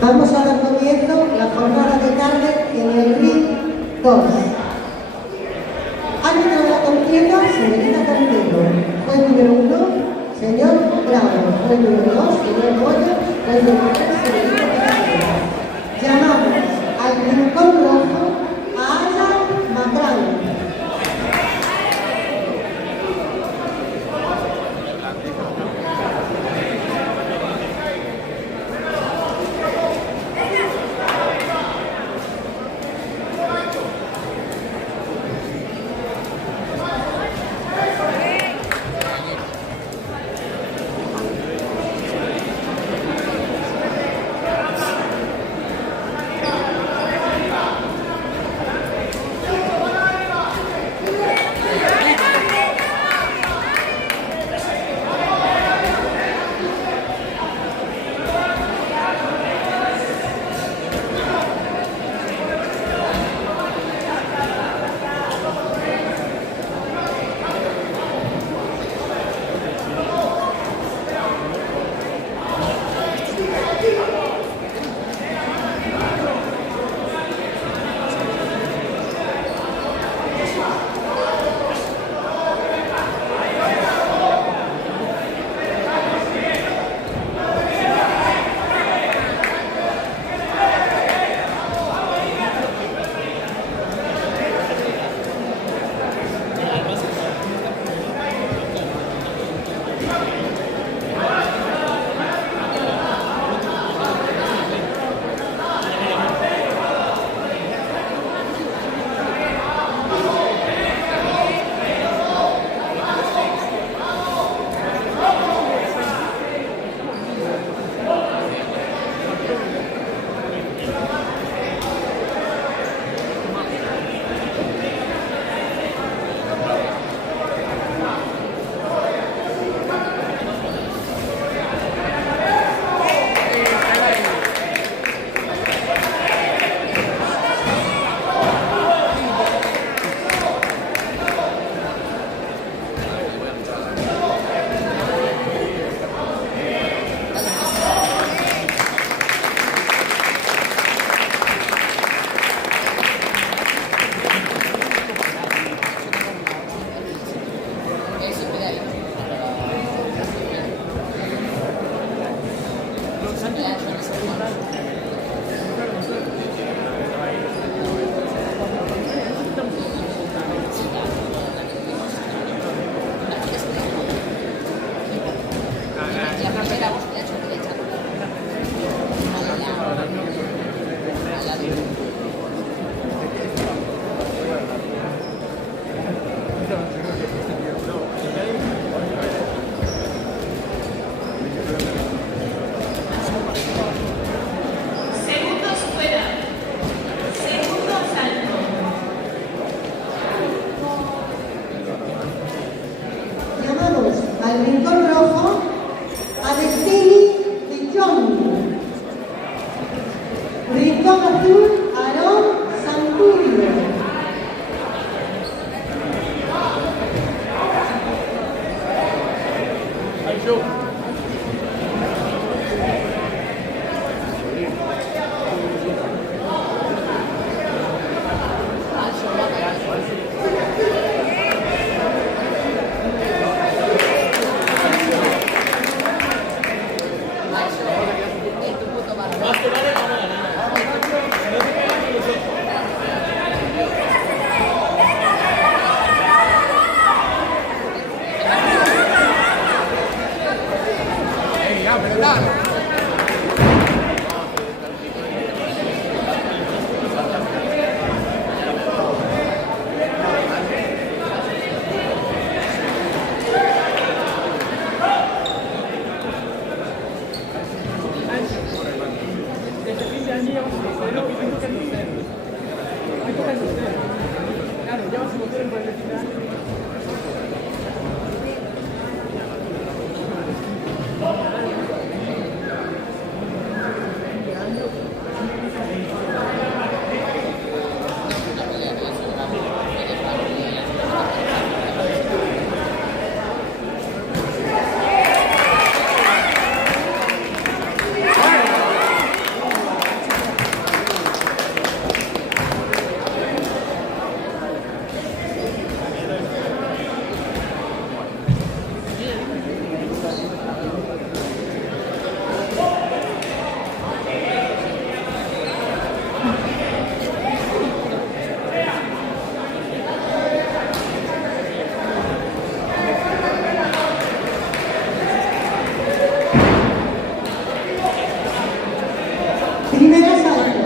Vamos a dar comienzo la jornada de tarde en el RIC 2. Árbitro de la contienda, señorita Cantero. Juez número 1, señor Bravo. Juez número 2, señor Moya. Juez número 3, señorita Cantero. Llamamos al rincón rojo a Ana Macrán. Al rincón rojo a Destiny Pichón. Rincón azul, Aarón Santurio. Primer asalto.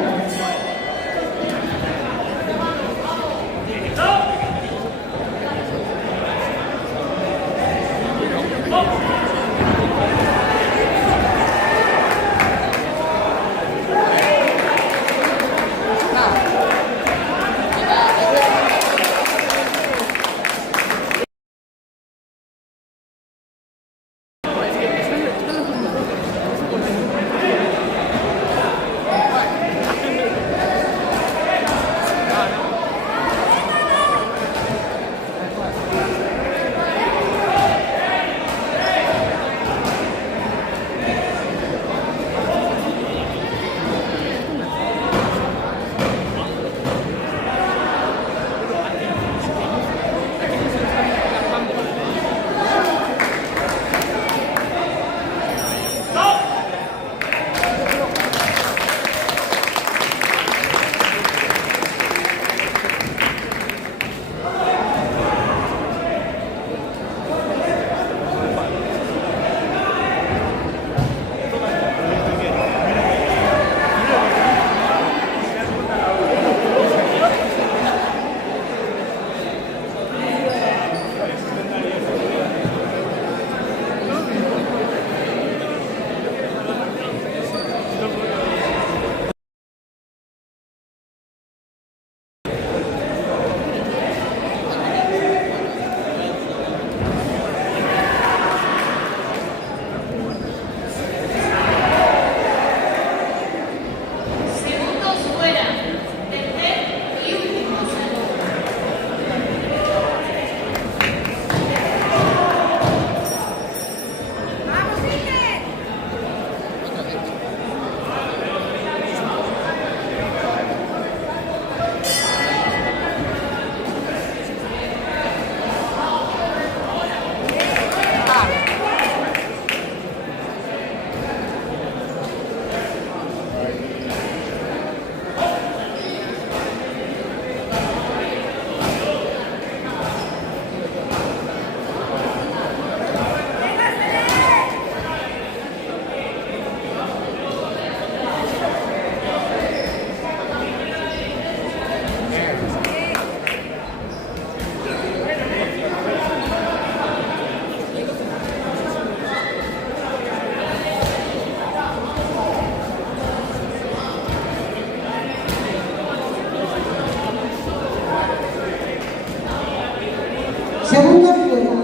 Segunda rueda.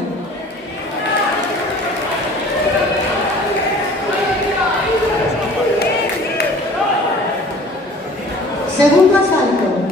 Segundo asalto.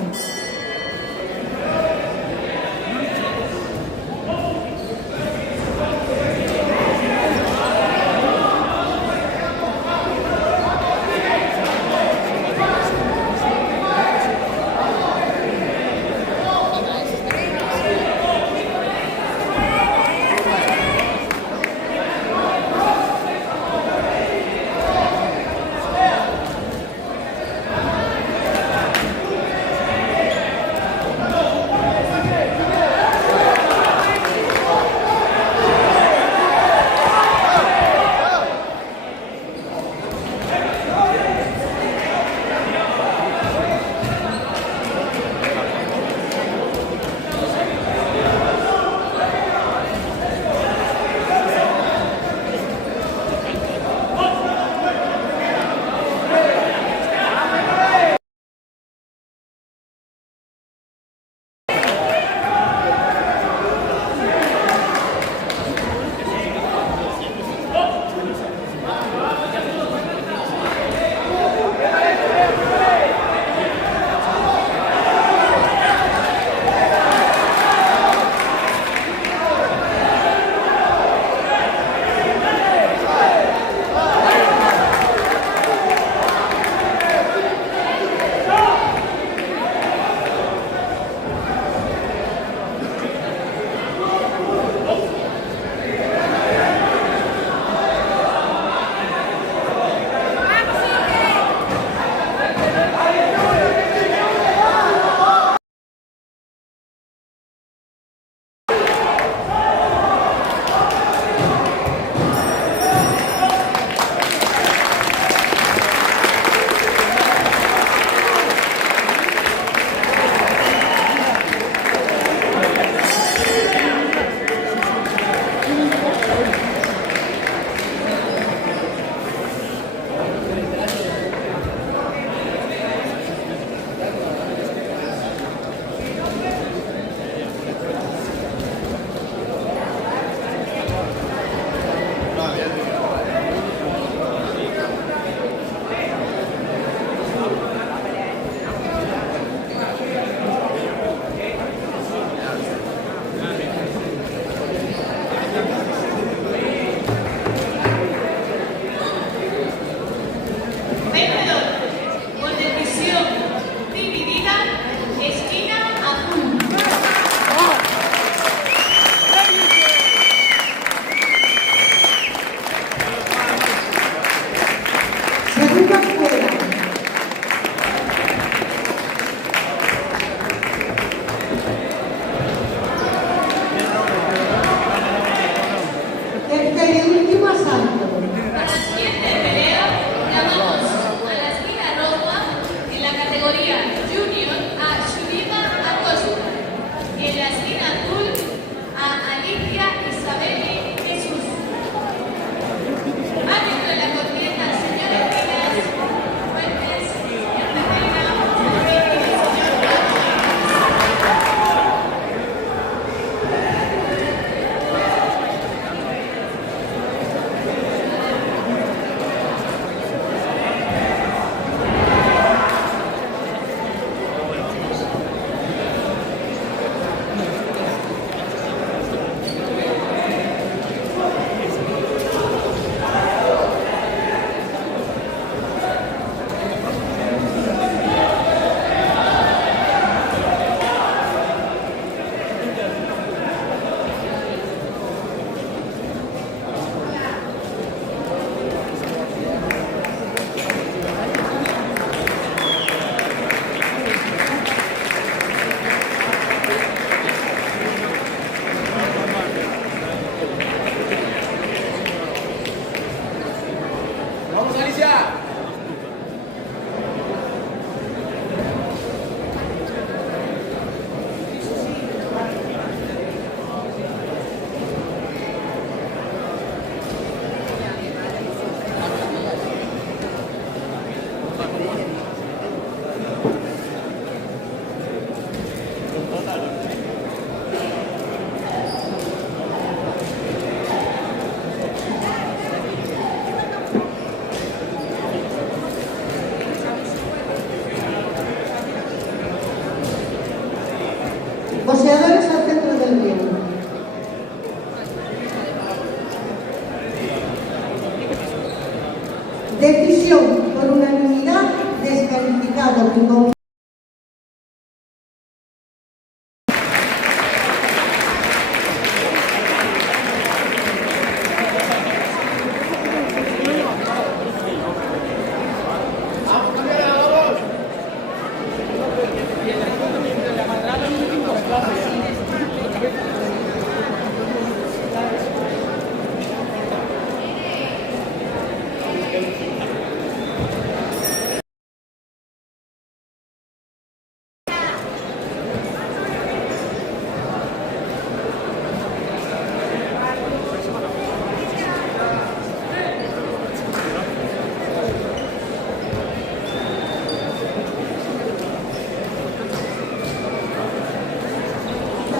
con tu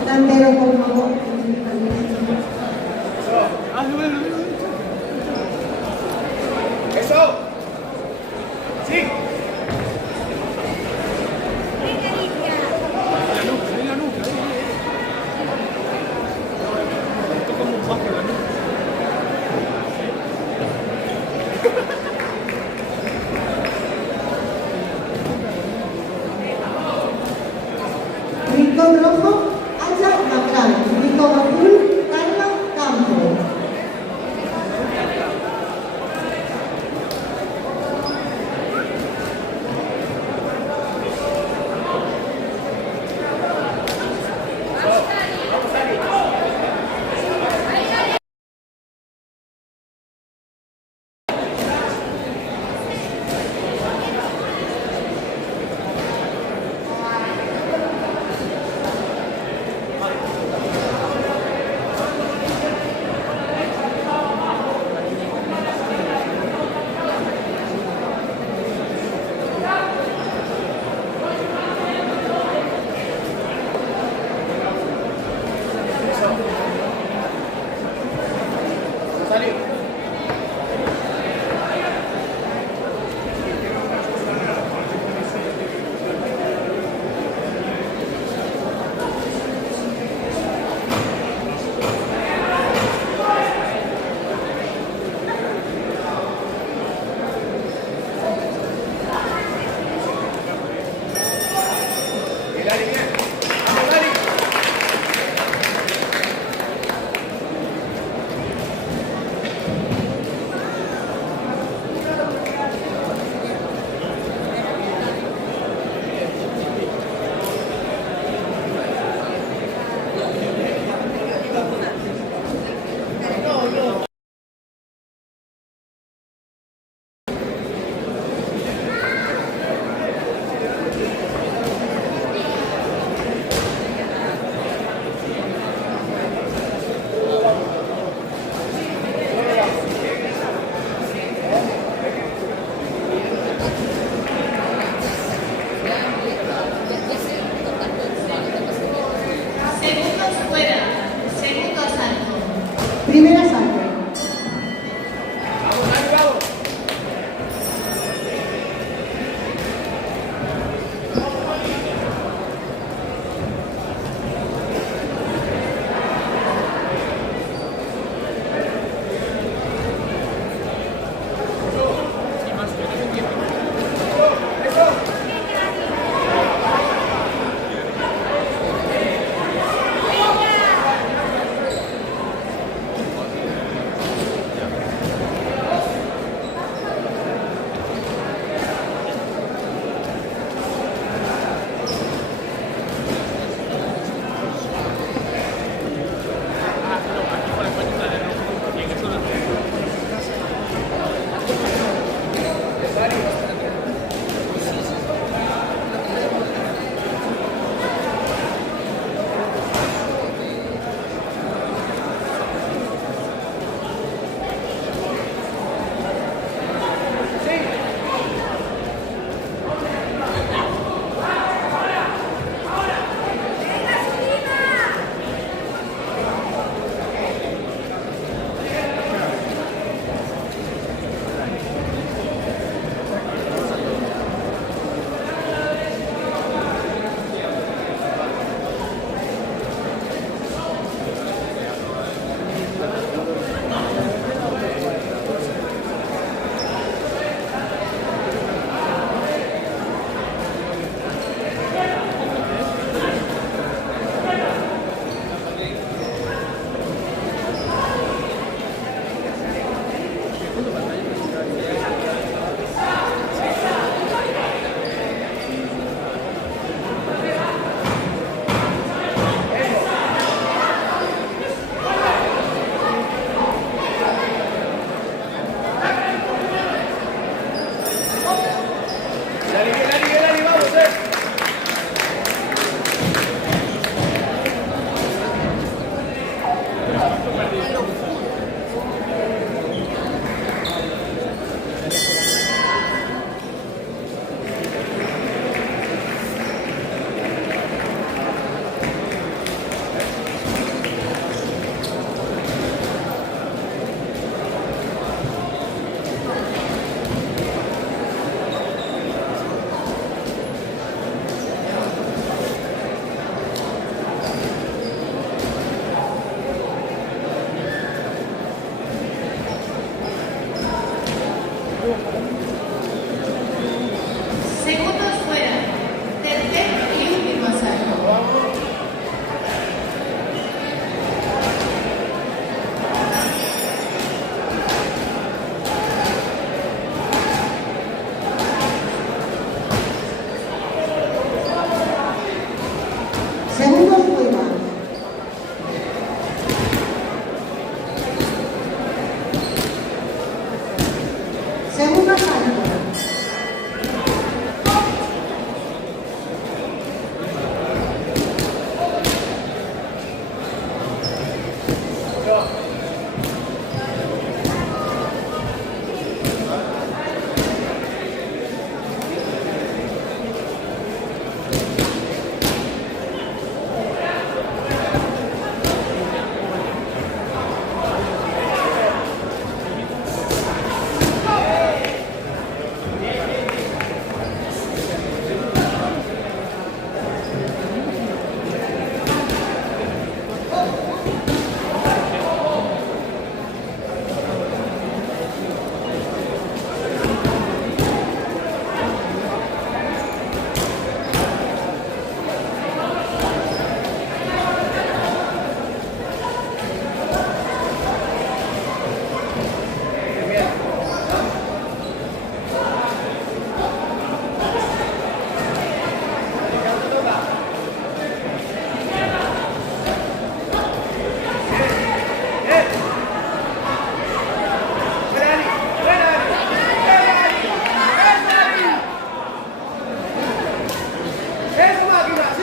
delantero, por favor. Eso. Sí. Rincón rojo, Aya Macral. Rincón azul, Carla Campos.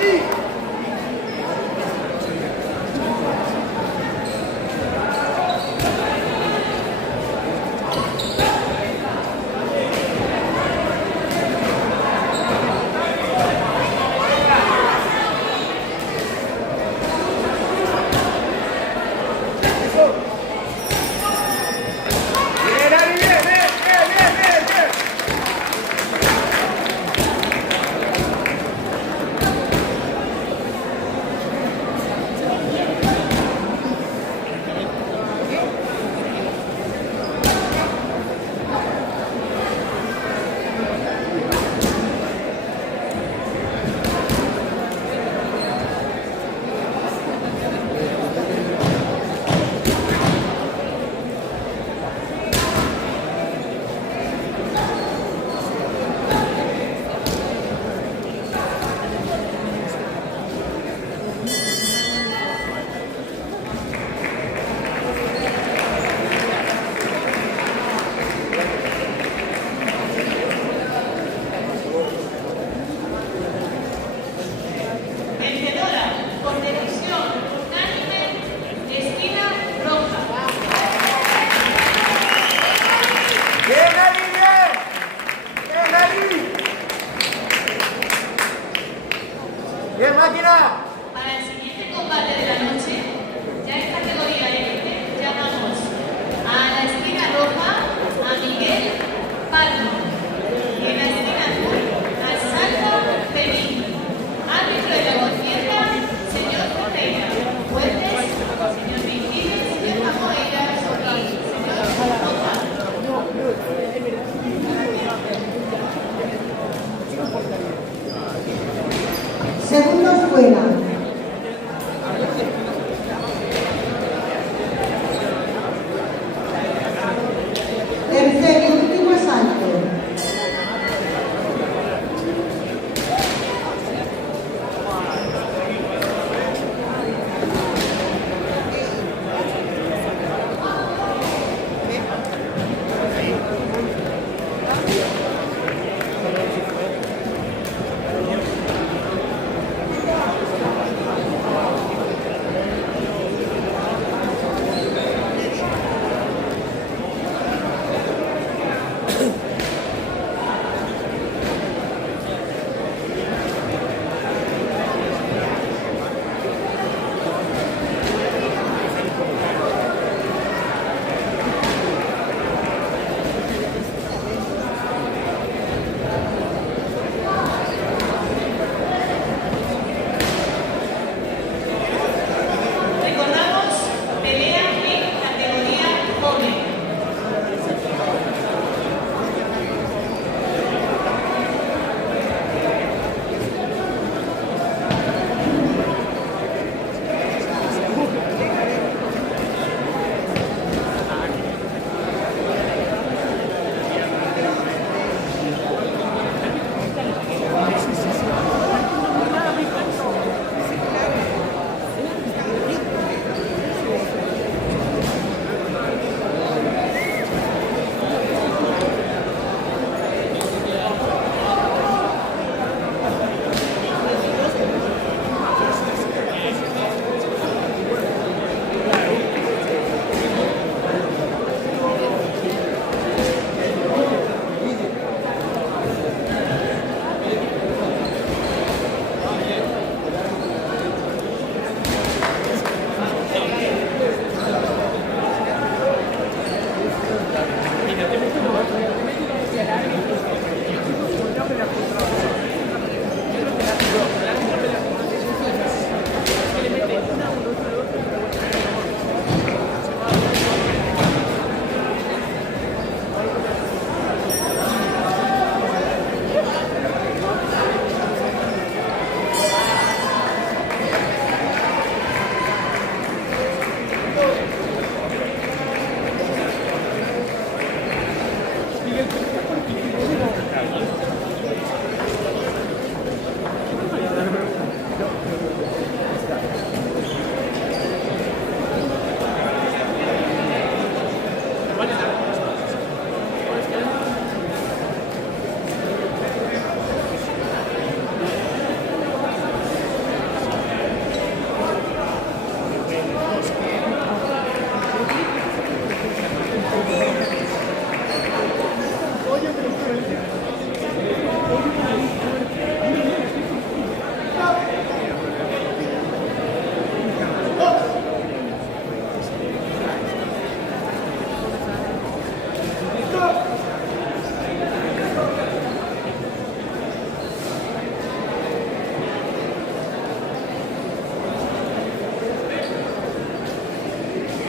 Bien, Ari, bien, bien, bien, bien, bien. Vencedora por decisión unánime, esquina roja. Bien, Ari, bien. Bien, Ari. Bien, máquina. Para el siguiente combate de la noche, ya en categoría élite, llamamos a la esquina roja a Miguel Palma y en la esquina azul a Salva Perín. Árbitro de la conciencia, señor Ferreira. Jueces, señor Mejide, señor Camoeira y señor Roja. Segundos fuera. Tercer y último asalto.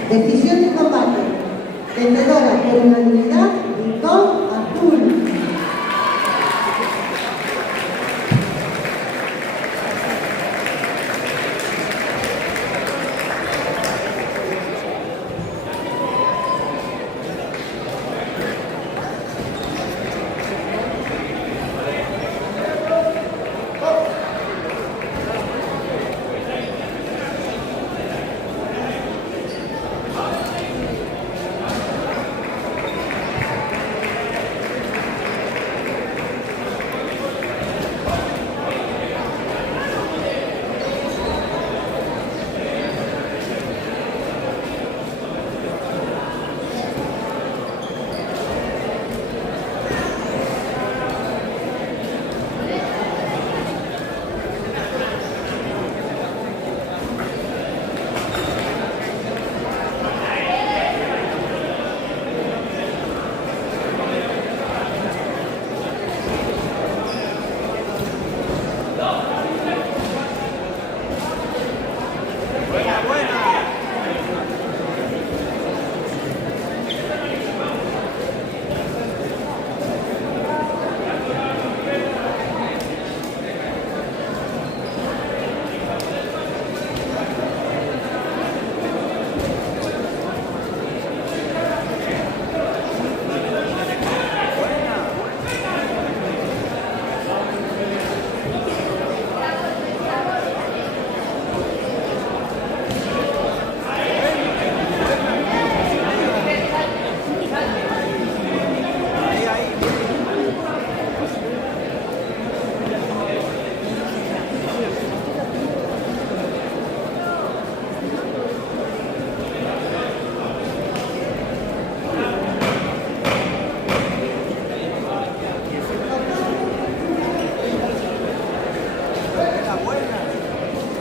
Decisión de combate. Vencedora por unanimidad, Rincón Azul.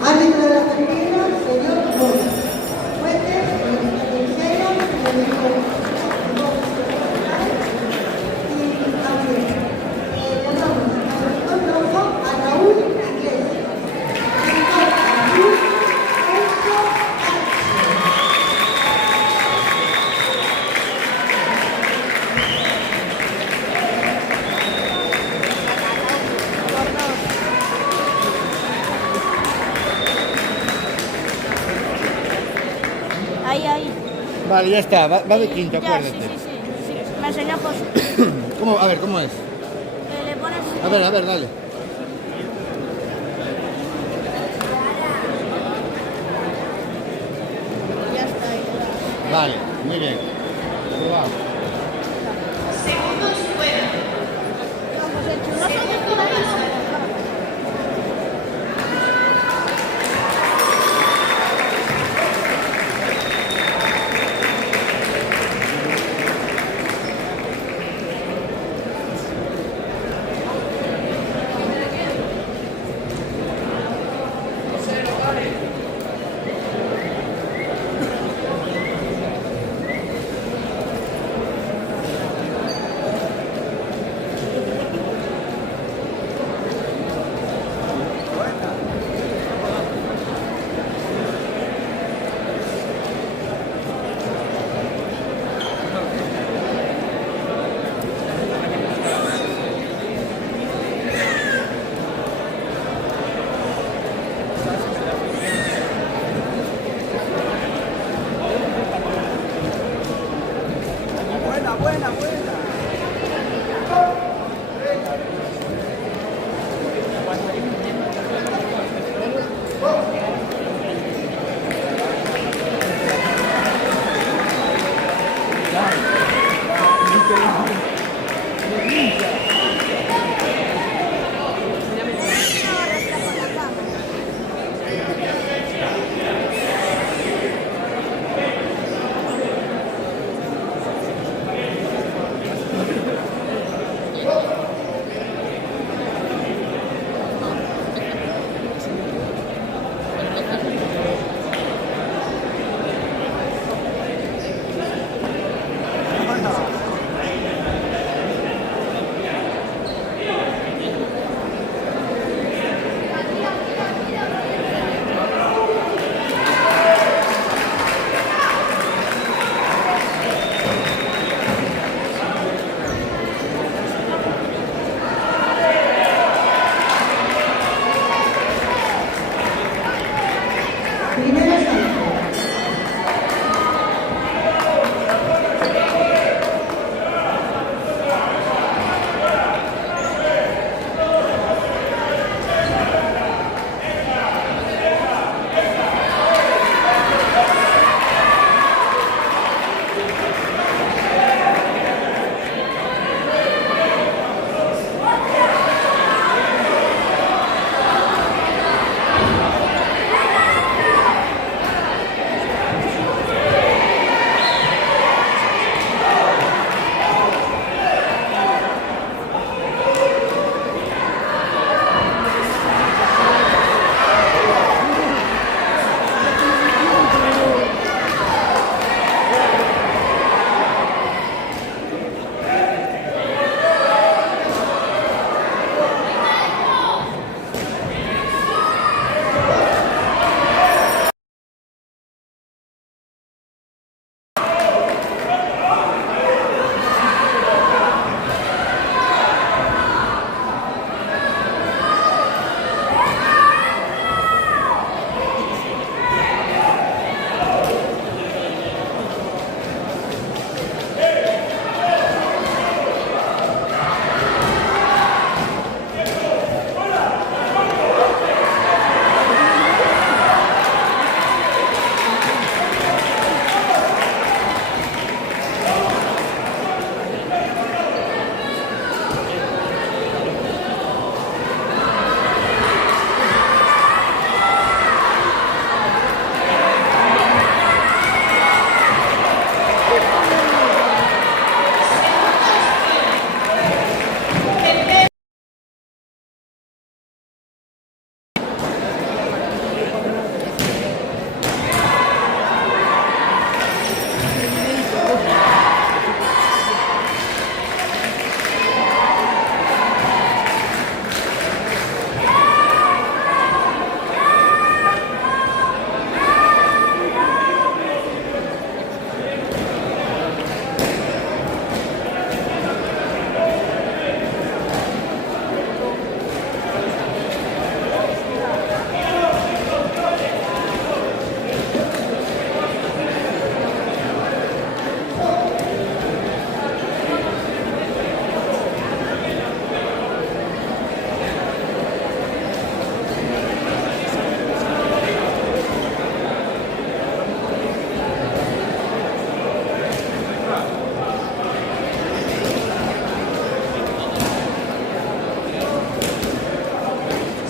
Árbitro de la partida, señor Gómez. Jueces, señor Tercero, señor y llamamos al Rincón Rojo a Raúl Iglesias. Rincón Azul, Sergio Arce. Ahí. Vale, ya está, va de quinto, Ya, acuérdate. sí. Me enseñó José. ¿Cómo? A ver, ¿cómo es? Le pones... A ver, dale. Ya está ahí. Vale, muy bien. Probado. Segundos fuera. Segundo paso.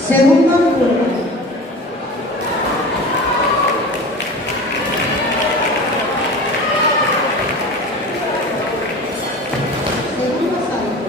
Segundo turno. Segundo salto.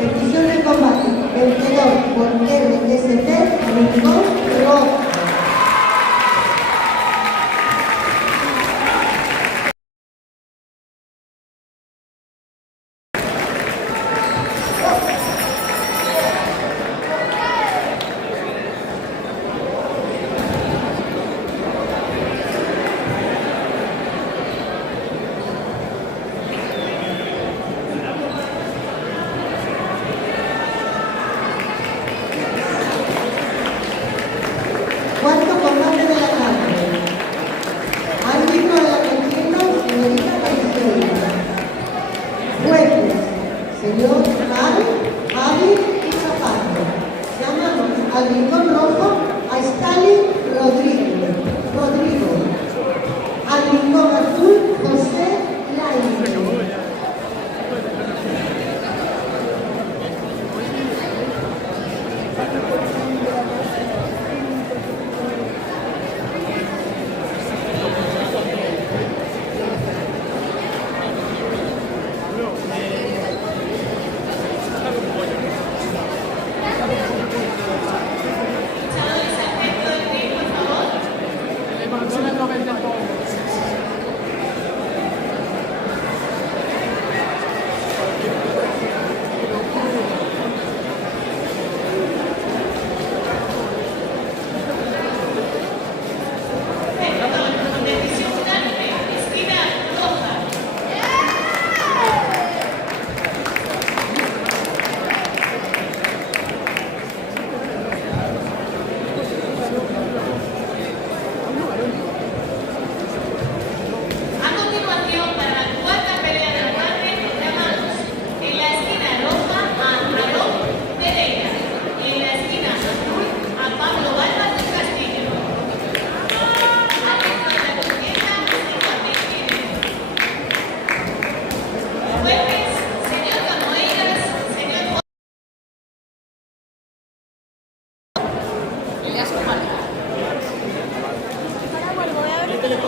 Petición de combate. Vencedor por RST, Rincón Rojo. Cuarto combate de la tarde. Árbitro de la contienda, señorita Calicería. Jueces, señor Javi y Zapato. Llamamos al rincón rojo a Stalin Rodrigo. Al rincón azul, José Laine. Luchadores al centro del ring, por favor. Vencedor por decisión unánime, esquina roja. A continuación, para la cuarta pelea de la tarde, llamamos en la esquina roja a Aarón Pereira y en la esquina azul a Pablo Balbas del Castillo. Árbitro de la contienda, señor Martínez. Jueces, señor Camoeiras, señor Ahora vuelvo, voy a ver qué pelea.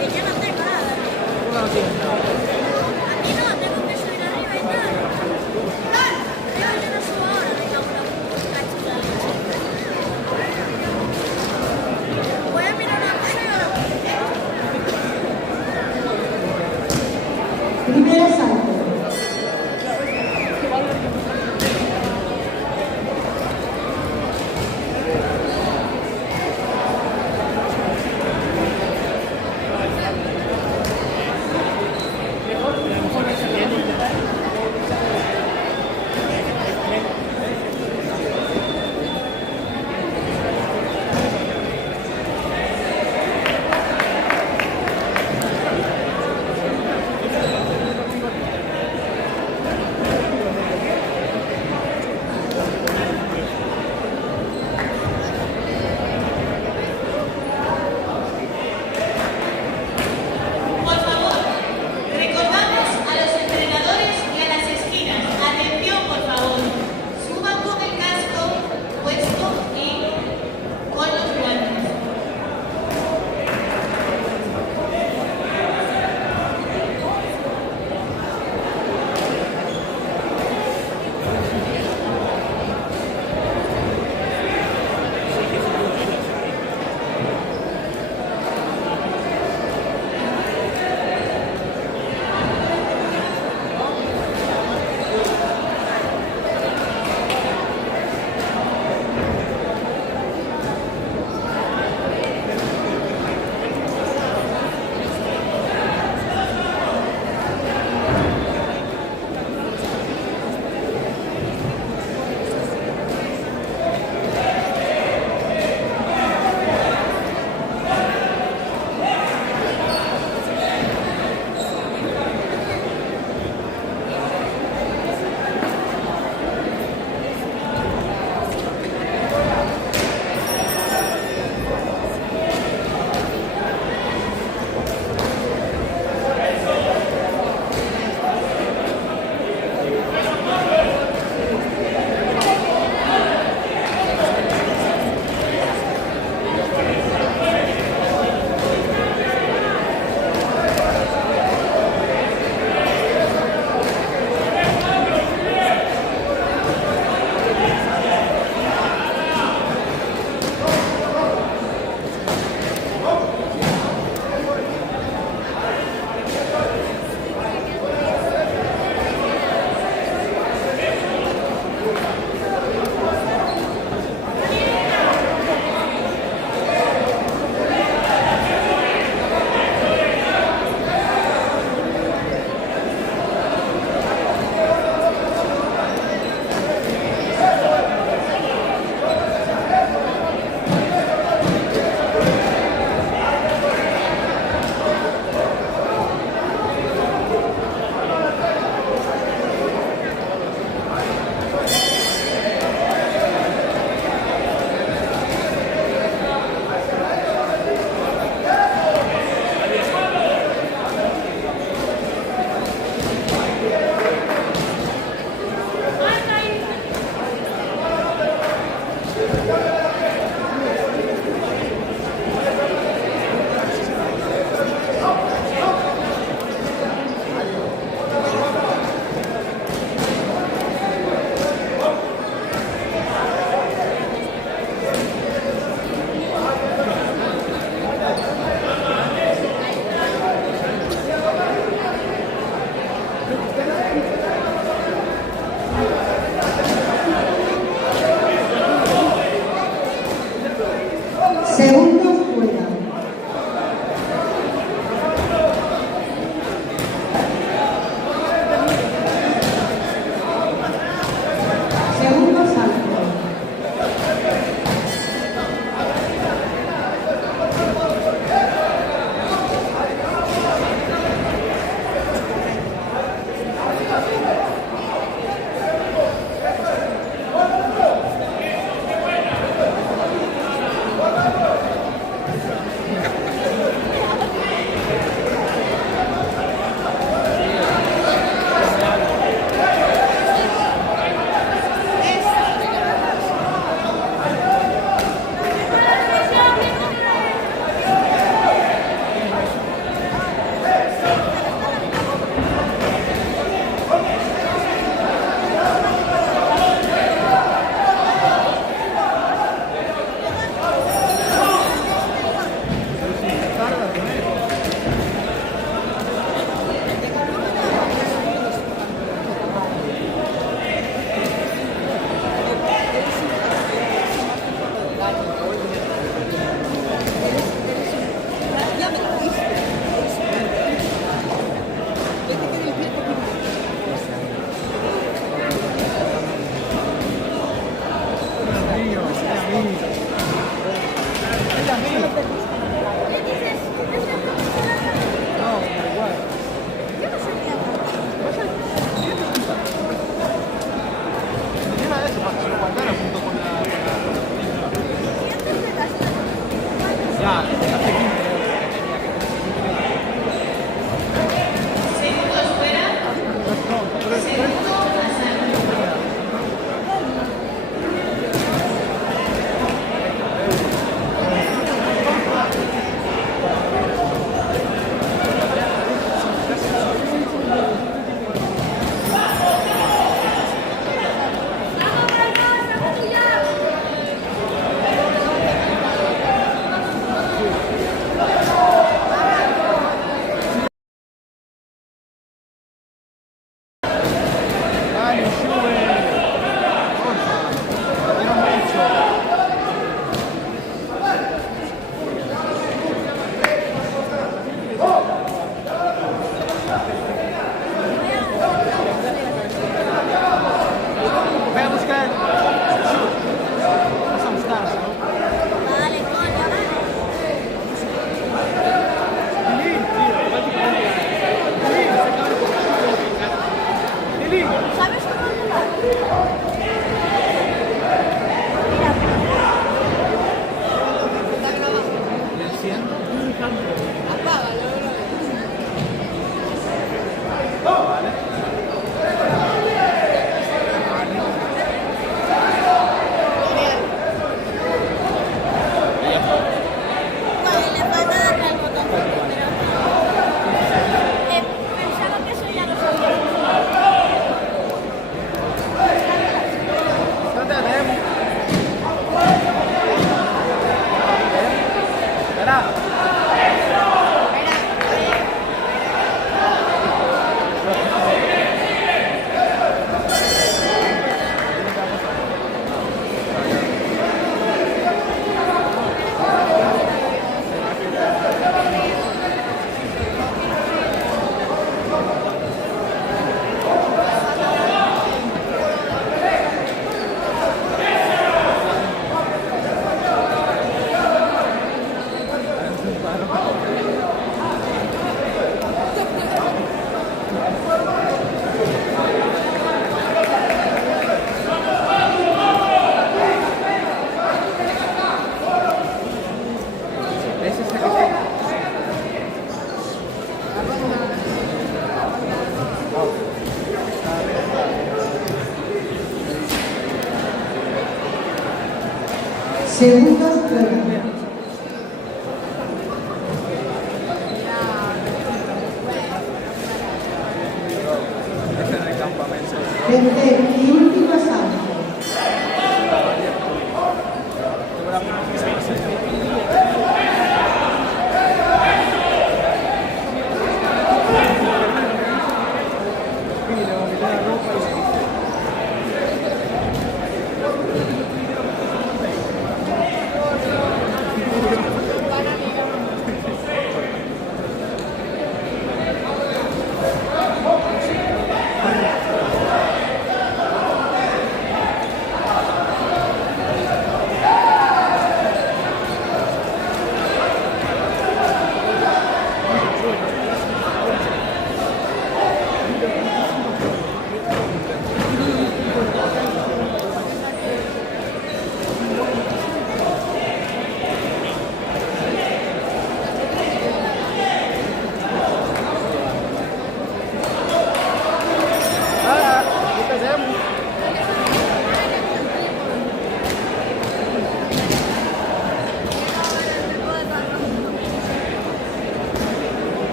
Que yo no tengo nada. Aquí no, tengo que subir arriba y tal. Yo no subo ahora, tengo una cachucha. Voy a mirar una cosa y ahora. Primer asalto. Segundos fuera. Tercer y último asalto.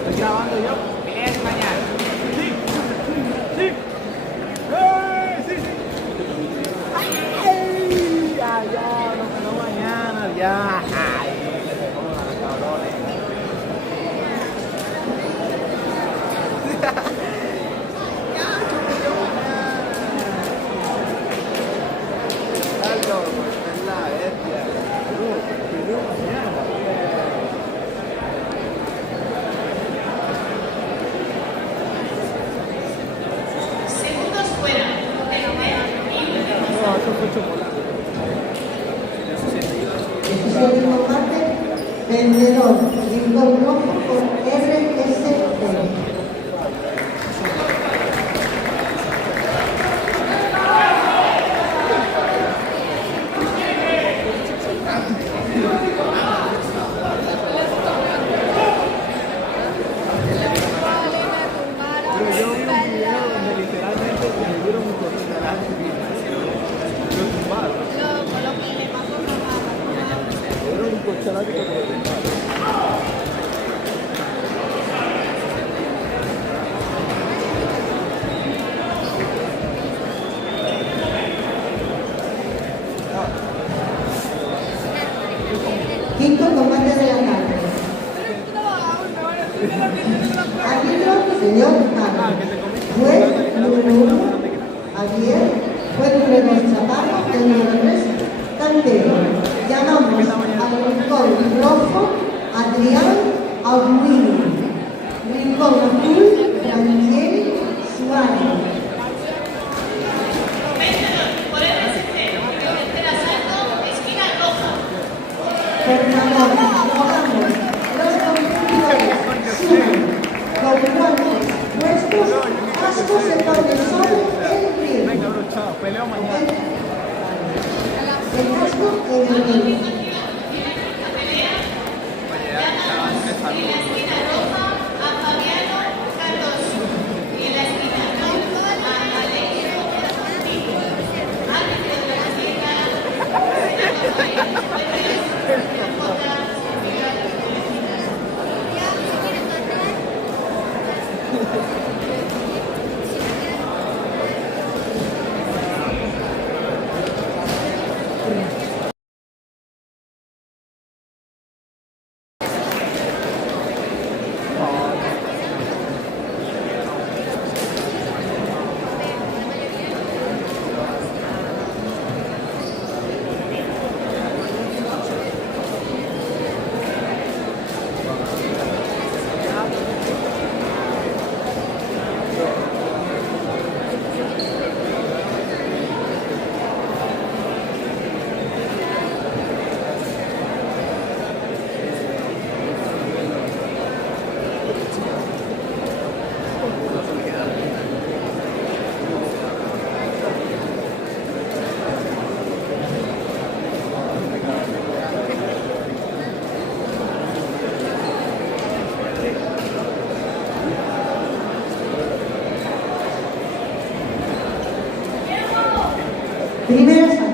Estoy grabando yo. Peleas mañana. Sí. Sí. Sí, sí. Ay, ya, no mañana, ya. Ay, jodan, cabrones. Algo, es la bestia. Mañana. Segundos fuera. Tercer y último asalto. Decisión de combate, vendedor, rincón rojo por RSC. Pero yo vi un video donde literalmente le dieron un corte de la lo tumbaron. Le dieron un corchalazo que lo tumbaron. Quinto combate de la tarde. Árbitro, señor Carlos. Juez número 1, Javier. Juez número 2, Chaparro. El número 3, Cantero. Llamamos al rincón rojo, Adrián Aguino. Rincón azul, Daniel Suárez. Vencedor por RSC. Tercer asalto, esquina roja. Por favor, rogamos, los competidores suben con guantes puestos, cascos de sobre el ring. Primer salto.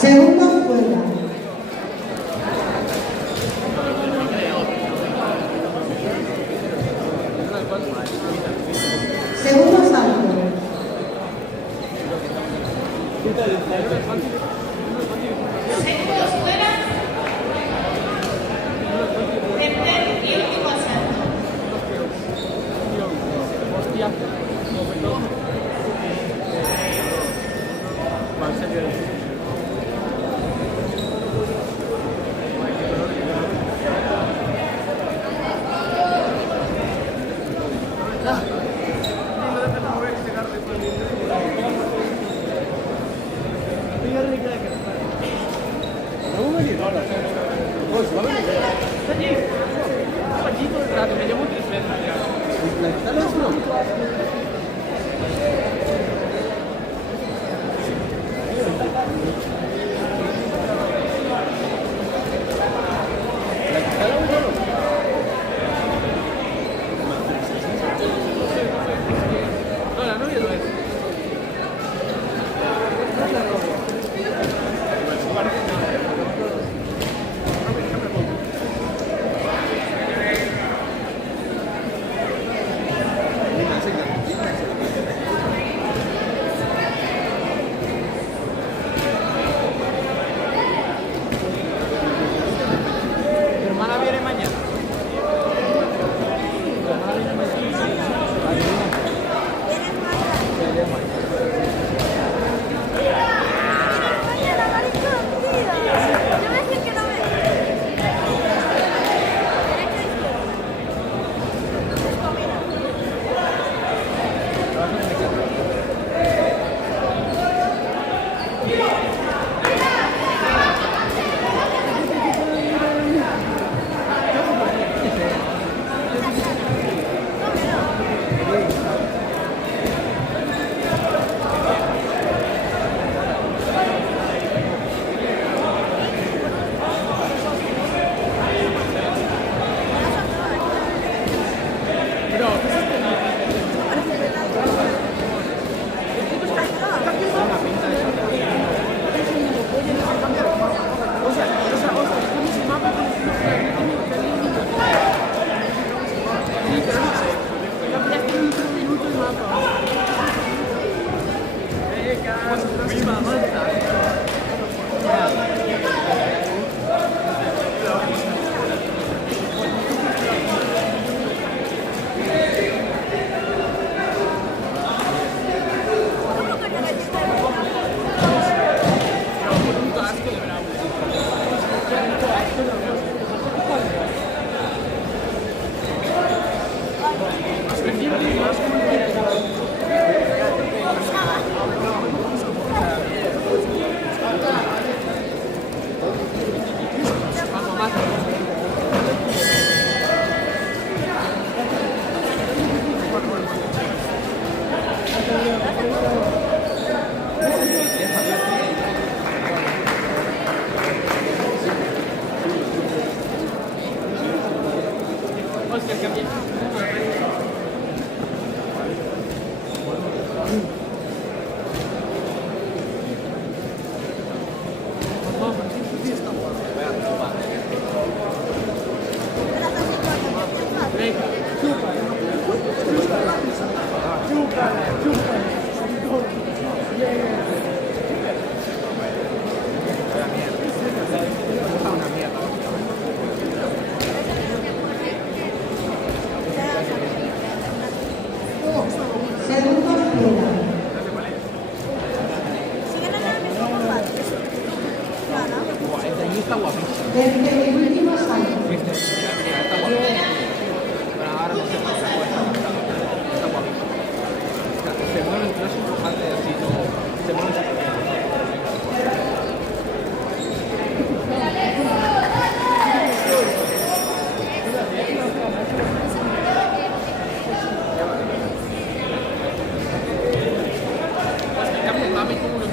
Segunda cuerda. Segundo salto. Segundos fuera. Tercer y último salto. que me llevo 3 veces ya. ¿La instalas no? No, la novia no es. Mi hermana viene mañana. Mi hermana viene mañana. Segunda fila. Esta ahí está guapísima. Desde el último salto. Mira, está guapísima. Pero ahora no se pasa está guapísima. Se mueve, no es importante así, no. Se mueve así. Mami, como lo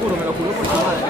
Me lo juro por su madre.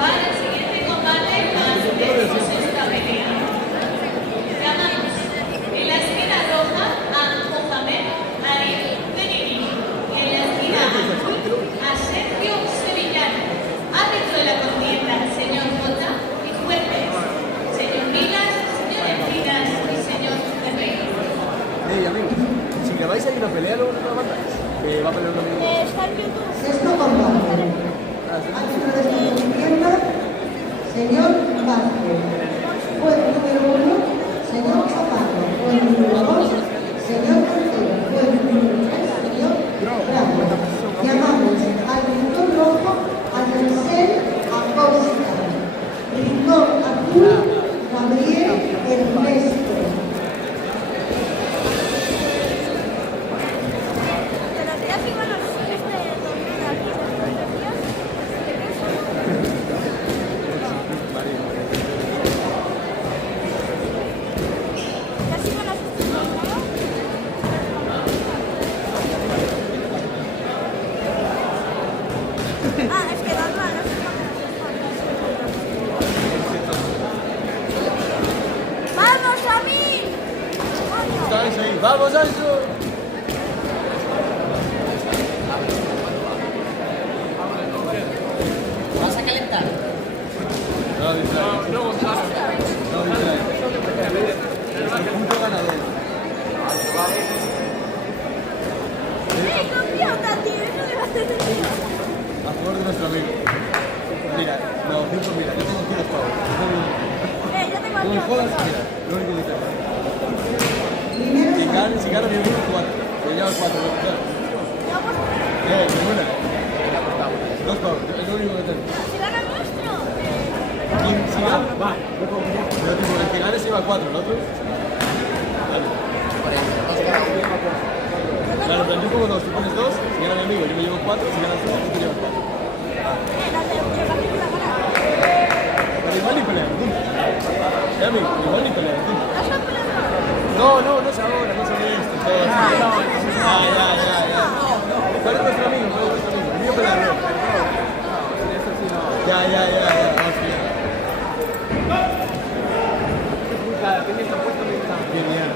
Para el siguiente combate, tenemos esta pelea. Llamamos en la esquina roja a Mohamed Ali Benini y en la esquina azul a Sergio Sevillano. Árbitro de la contienda, señor Jota, y jueces, señor Milas, señor Encinas y señor Ferreira. Hey, amigos, si grabáis ahí una pelea, luego no la mandáis. Que va a pelear un amigo. Está en YouTube. Sexto combate. Árbitro de esta contienda, señor Vázquez. Juez número 1, señor Zapata. Juez número 2, señor Tercero. Juez número 3, señor Bravo. Llamamos al rincón rojo a Tercer Acosta. Rincón azul, Gabriel Ernesto. Te lo diría que iban a los torneo de aquí, casi con las es que dan mal, ¡vamos a mí! ¿Estáis ahí? ¡Vamos a eso! ¿Vas a calentar? No, A favor de nuestro amigo. Mira, no, mira, yo tengo aquí los pavos. Yo tengo No aquí me otro. jodas, mira, lo único que tengo. Primero Si gana mi amigo, 4. Yo llevo 4, ¿no? Claro. Yo apuesto. Ninguna. Dos pavos, es lo único que tengo. Si gana el nuestro, Si gana, va. Pero tipo, el que gane se lleva 4, el otro. Vale. Claro, pero yo pongo 2, tú pones 2, si gana mi amigo, yo me llevo 4, si ganas tú, tú te llevas 4. la película gana. Pero igual ni pelean, tú. Amigo, igual ni pelean, tú. ¿No están peleando? No es ahora, no es esto. Ya. ¿Cuál es nuestro amigo? ¿Cuál es nuestro amigo? El mío peleador. Ya. Hostia. Genial.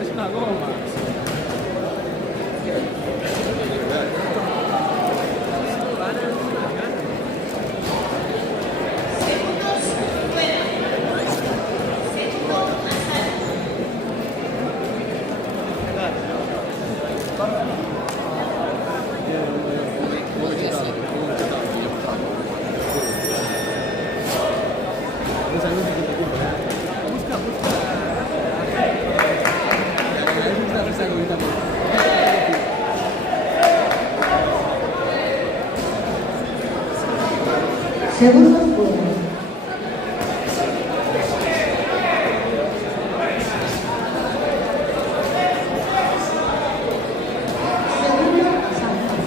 Es una goma. Segundos fuera. Segundo Azar. Segundos fuera. Segundo Sánchez.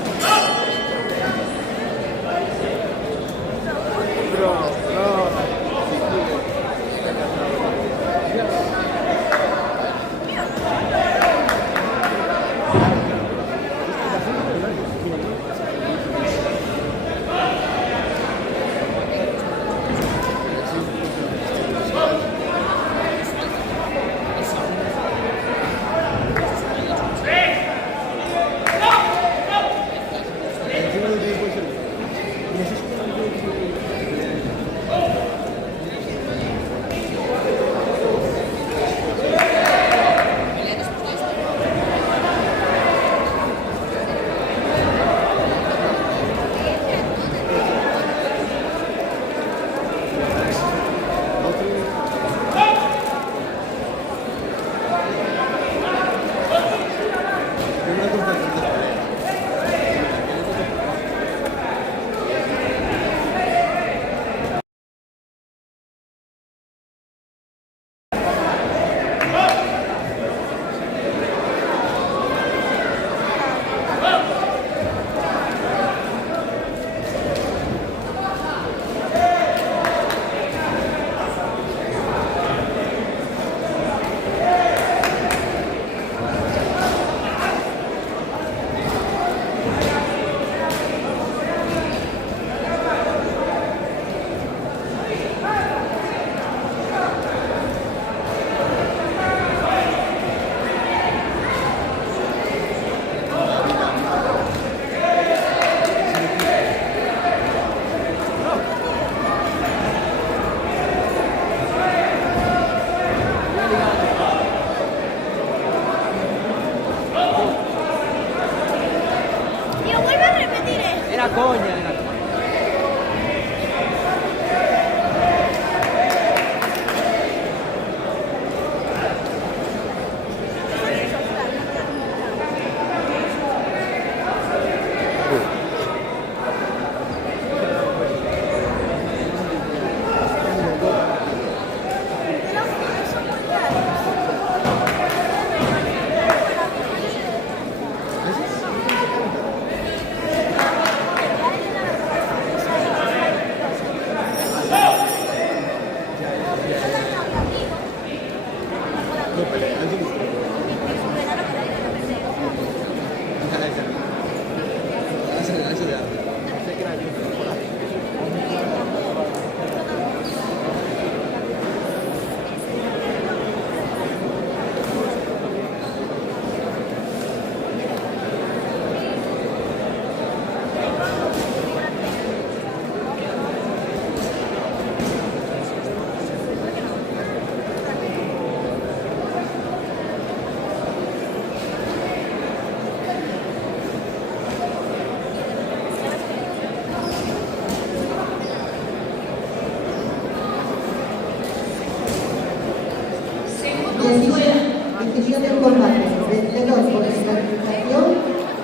Decisión del combate. Vencedor por descalificación,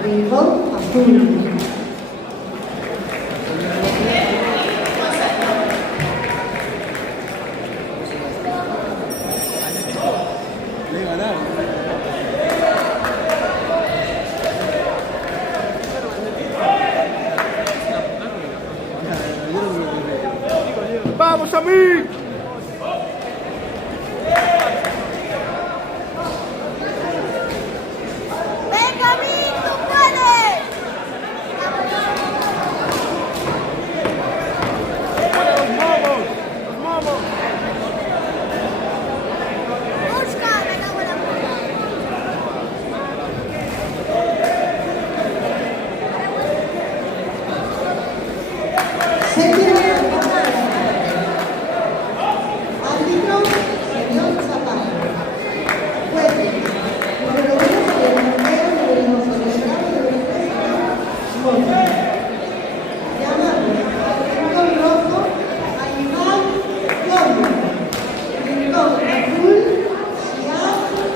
Rincón Azul. ¡Vamos a mí! ¡Venga, Vic, tú puedes! Busca, me cago en la puta. Séptima ronda. Árbitro, señor Zapata. Jueces, número 1, señor Montero, número 2, señor Bravo, número 3, señor Mota. Llamamos al rincón rojo a Iván Gómez. Rincón azul, Ciudad Sánchez.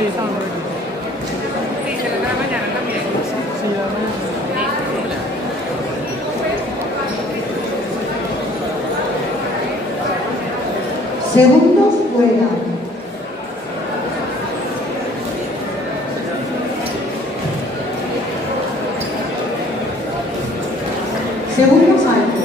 Sí, estaban por aquí. Sí, se les da mañana también. Sí, la mañana. Segundos fuera. Segundos altos.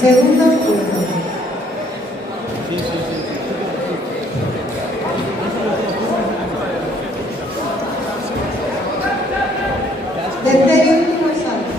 Segundo turno. Tercer y último salto.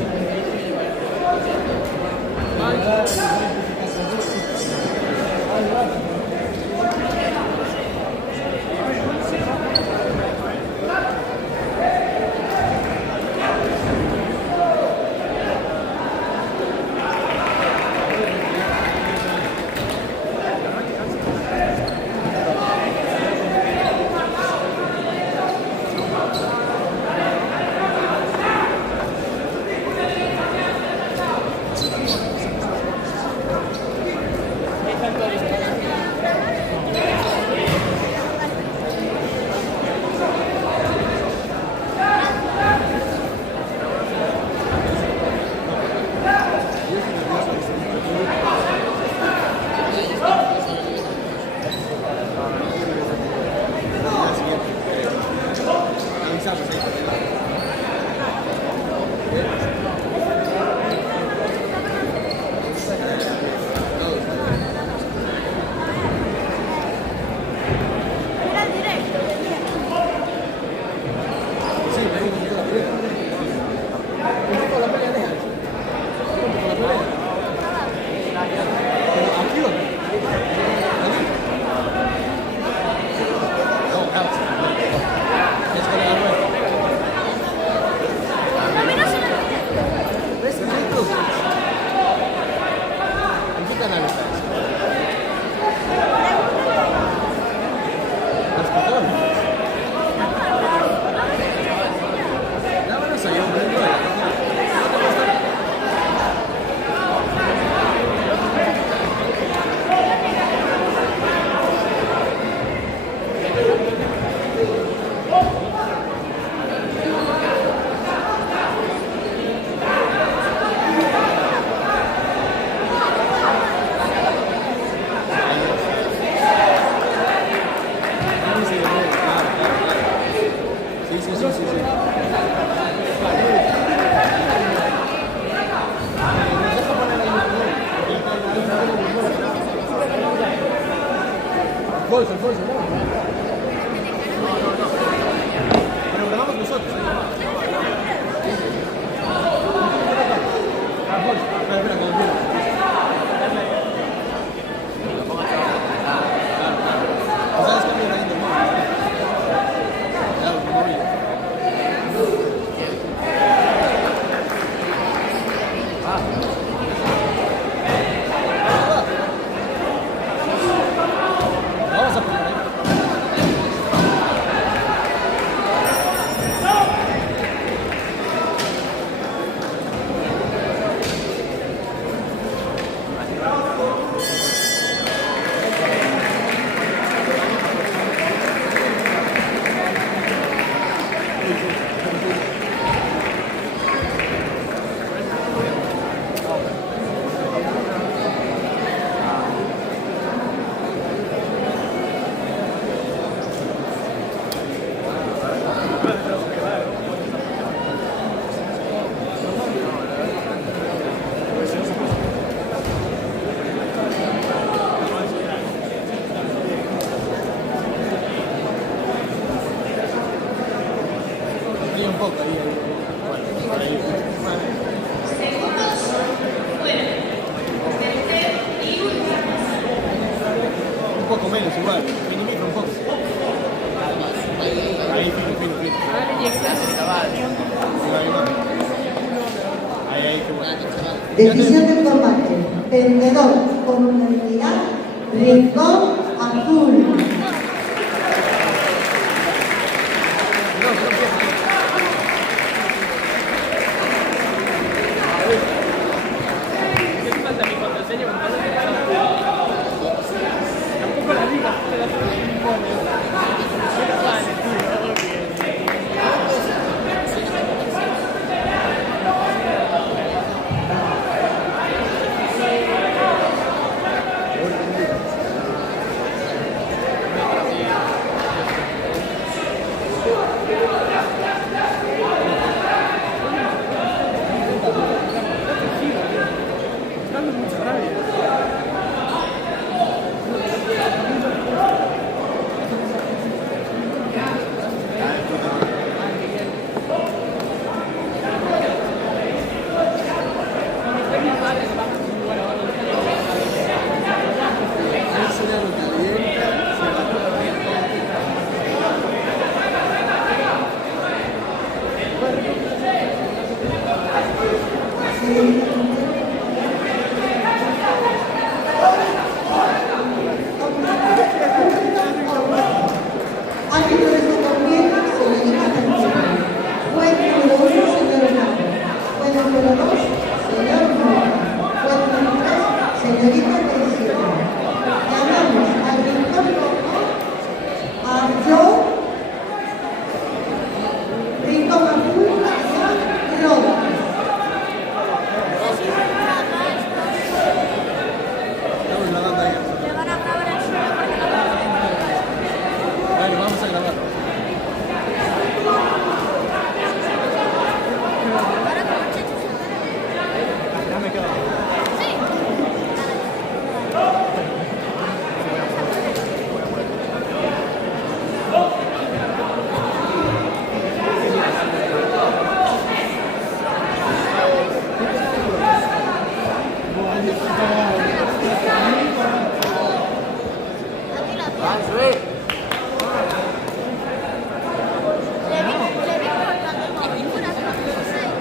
bolso, ¿no? Pero grabamos nosotros. Espera, como quieras. ¿Sabes qué me viene ahí, no? Claro, como voy. Vamos a poner ahí. Ahí un poco, ahí. Bueno, ahí. Segundos fuera. Tercer y último. Un poco menos, igual. Minimiza un poco. Ahí, fino. Ahí, qué bueno. Decisión del combate. Vendedor con unanimidad. Rincón azul. Árbitro de su conviene, señorita Cantino. Juez número 1, señor Blanco. Juez número 2, señor Mora. Juez número 3, señorita Teresita. Llamamos al rincón rojo a Joe. Rincón azul a Roda. Estamos grabando ahí. Le van a grabar el suelo porque no lo ven. Bueno, vamos a grabar. Ahora con muchachos. Déjame quedar. Aquí la le vi cortando el figuras con los seis.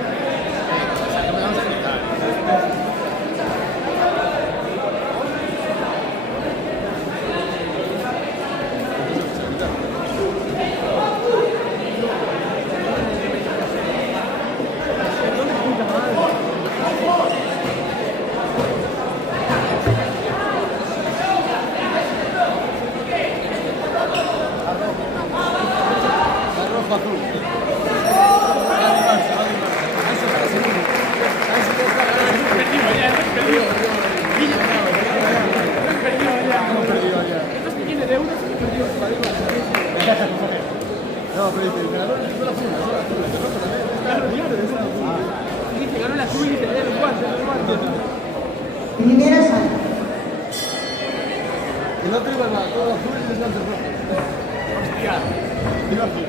Rojo azul. No, pero el ganador es la azul, el rojo también. Claro, dice, ganó la azul y te da el guante. Primera sala. El otro iba todo azul y el otro rojo. Hostia. Iba así.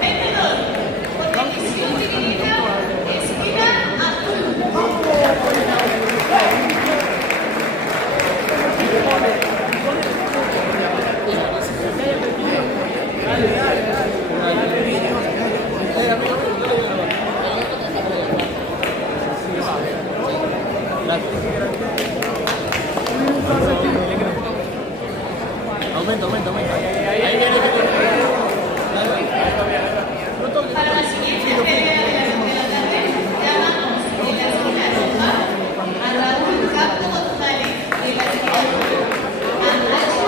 Vencedor, por decisión dividida, esquina azul. Aumenta. Ahí viene. Para la siguiente pelea de la tarde, llamamos en la esquina roja a Raúl Capto González, de la esquina azul, a Nacho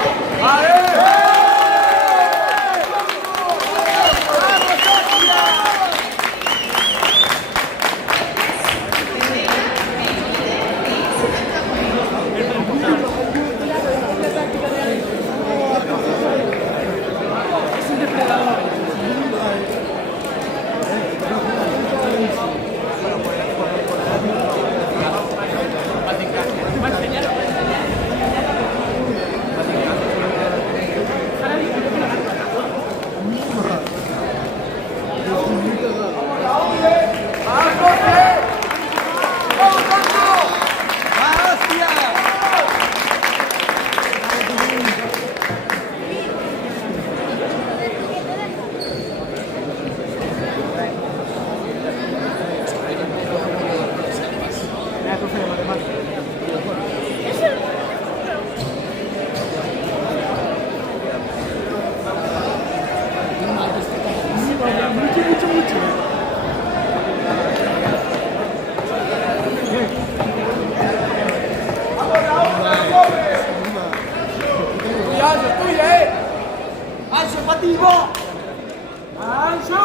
¡Ancho, pativo! ¡Ancho!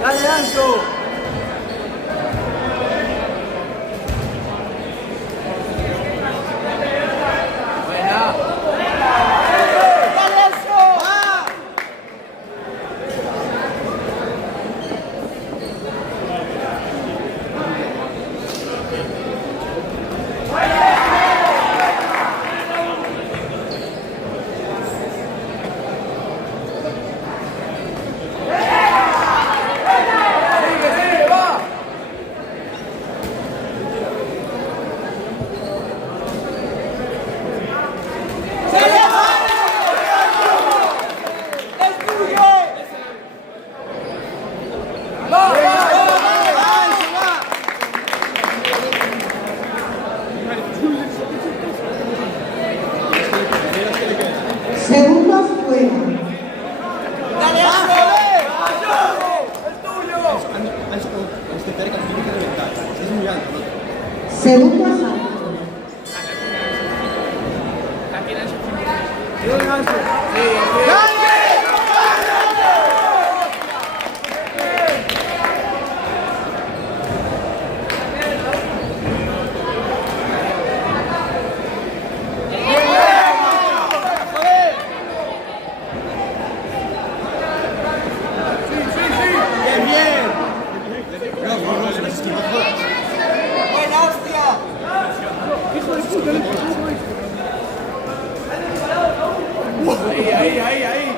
¡Dale, Ancho! Segundo fuera. ¡Dale, Ancho! ¡El tuyo! Es muy alto, ¿no? Segundo asalto. ¡Buena hostia! Ahí.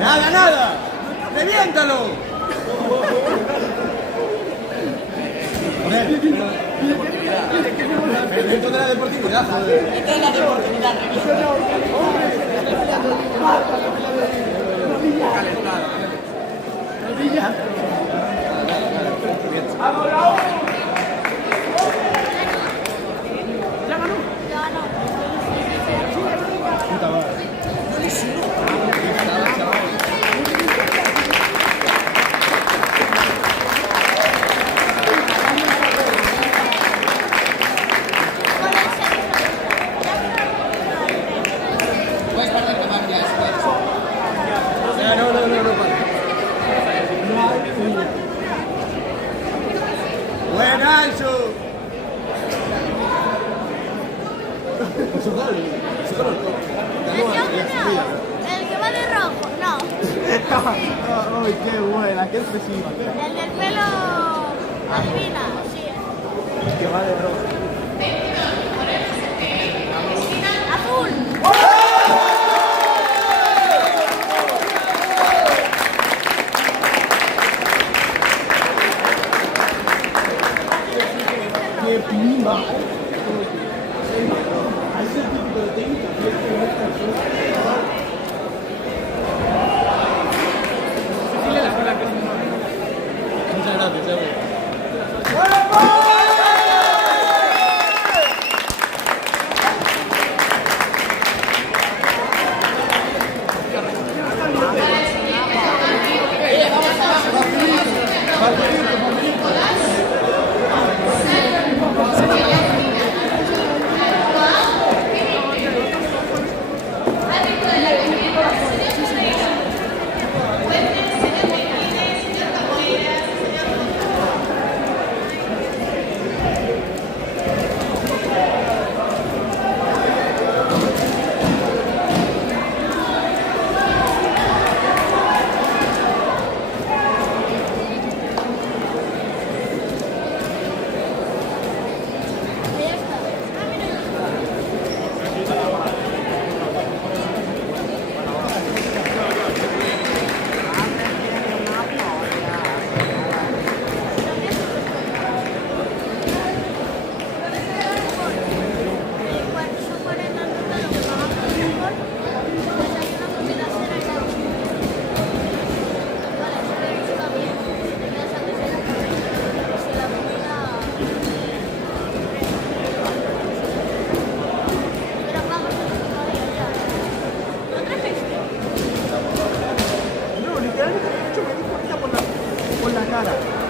¡Nada! ¡Reviéntalo! Joder, El evento de la deportividad, joder. Puta madre. ¡Buena, Ancho! Su color. El que va de rojo, no. ¡Ay, qué buena! ¡Qué expresiva! El del pelo. Adivina, sí. Que va de rojo. Azul. ¡Qué prima! Ahí es el típico de técnica. Muchas gracias, Xavi.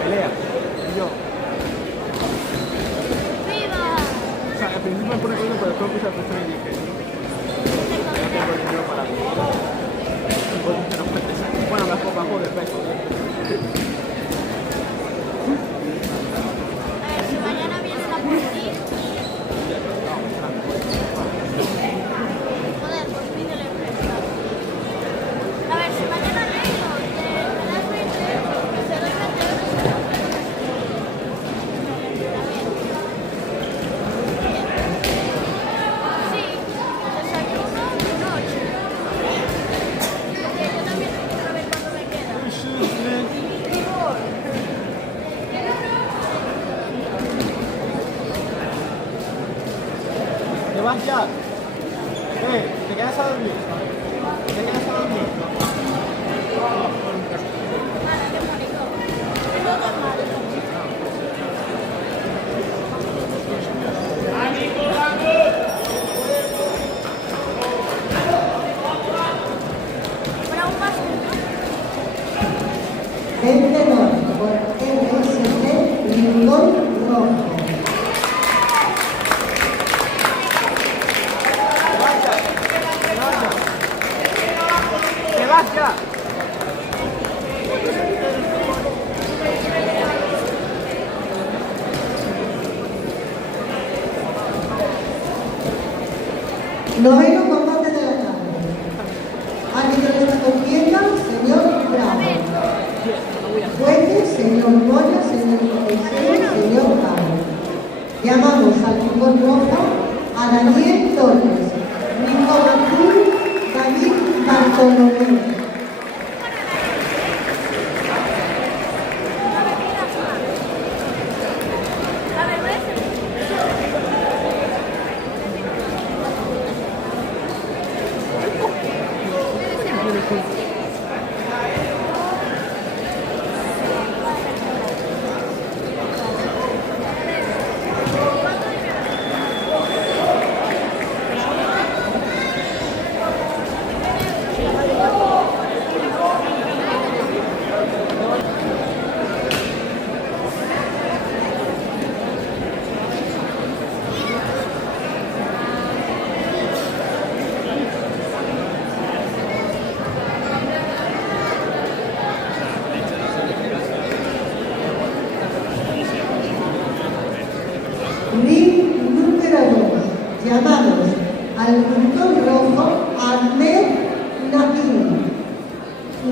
Pelea. Y yo. ¡Viva! O sea, al principio me pone coño, pero después puse a pensar y dije. Tengo el dinero para mí. Bueno, me bajo de peso. A ver, si mañana viene la policía. Joder, pues pídele prestado. A ver, si mañana vengo, me das 20 euros, te doy 20 euros y te lo prestas. Sí, desayuno y noche. Porque yo también tengo que ver cuánto me queda. ¿Te vas ya? ¿Te quedas a dormir? ¿Te quedas a dormir? Ana, qué bonito. No normal. Para un pastel. Vencedor por MSC Limón Rojo. ¡Te vas ya! Noveno combate de la tarde. Árbitro de esta contienda, señor Bravo. Jueces, señor Moya, señor Moisés, señor Pablo. Llamamos al fútbol rojo a Daniel Torres, Nicolás Cruz, David Bartolomé. A ver, voy a hacer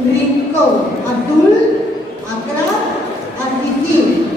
Rincón Azul, Accra, Arquití.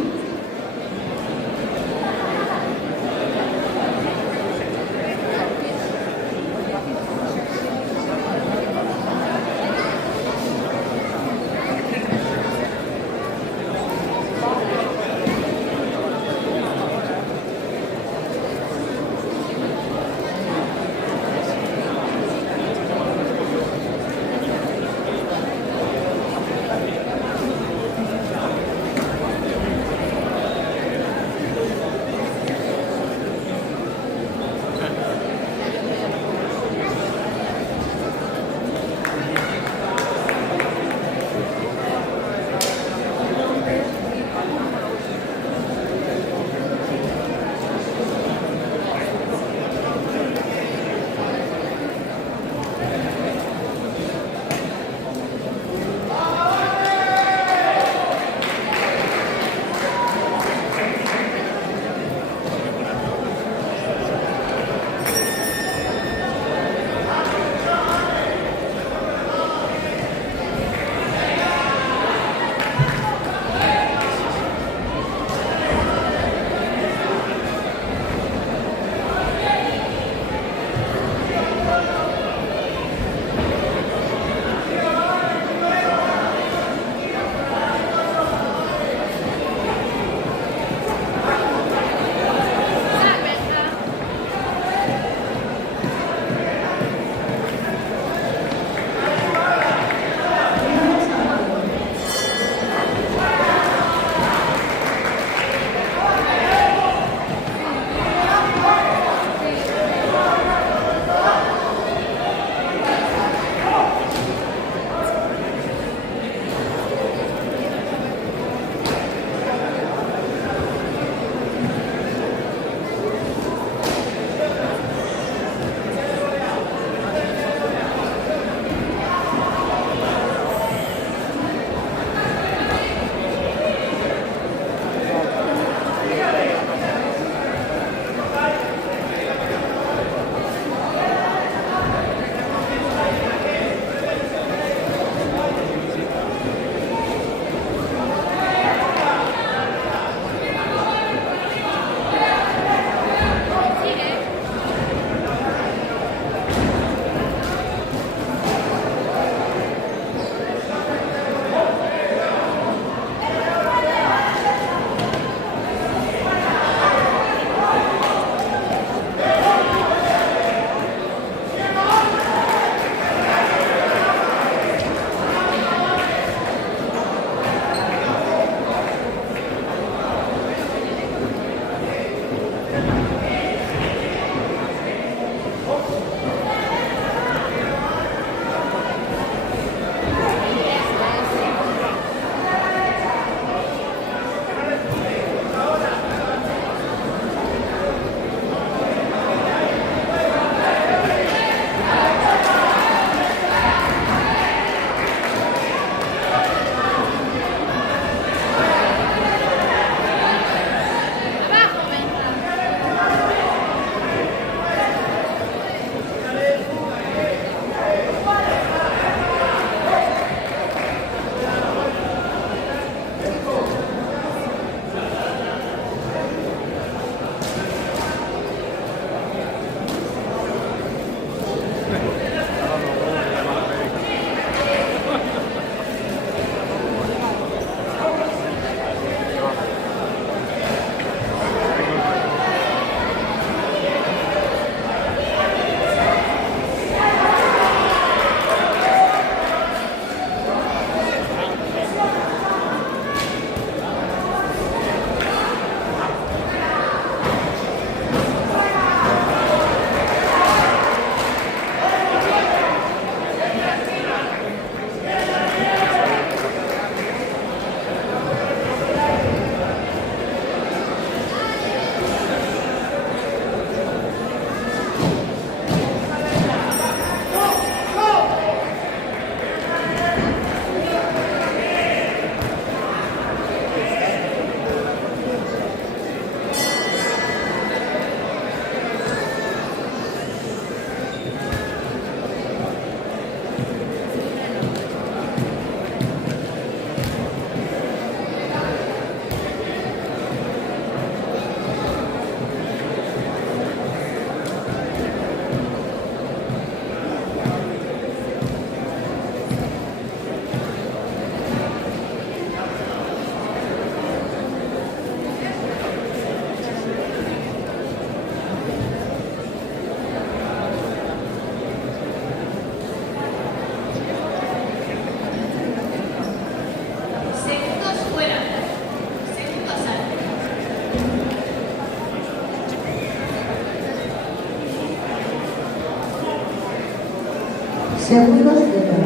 Segundo fuera.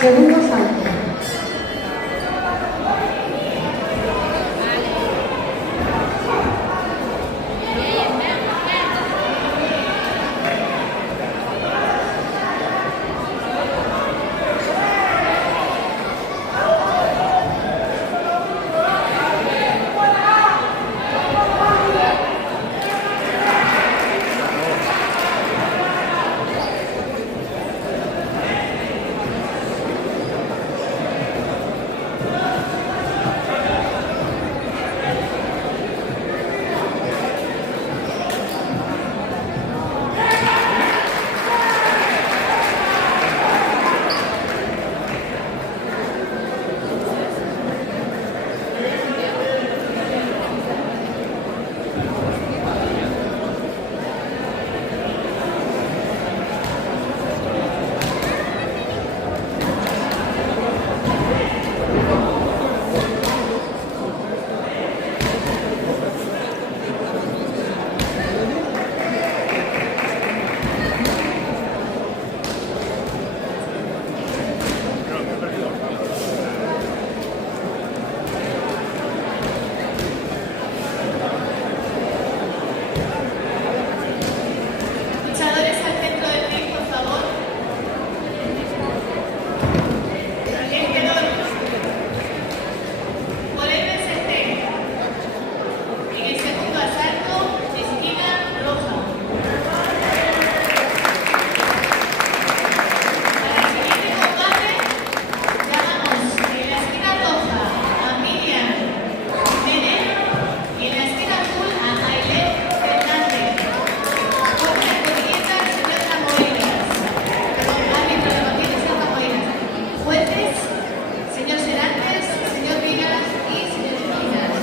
Segundo salto. Luchadores al centro del ring, por favor. Vencedor. Por el vencedor. En el segundo asalto, esquina roja. Para el siguiente combate, llamamos en la esquina roja a Miriam Nene y en la esquina azul a Ailén Fernández. Juez de codilleta, señor Zamoiras. Árbitro de Martínez y Zamoiras. Jueces, señor Serantes, señor Vigas y señor Espinas.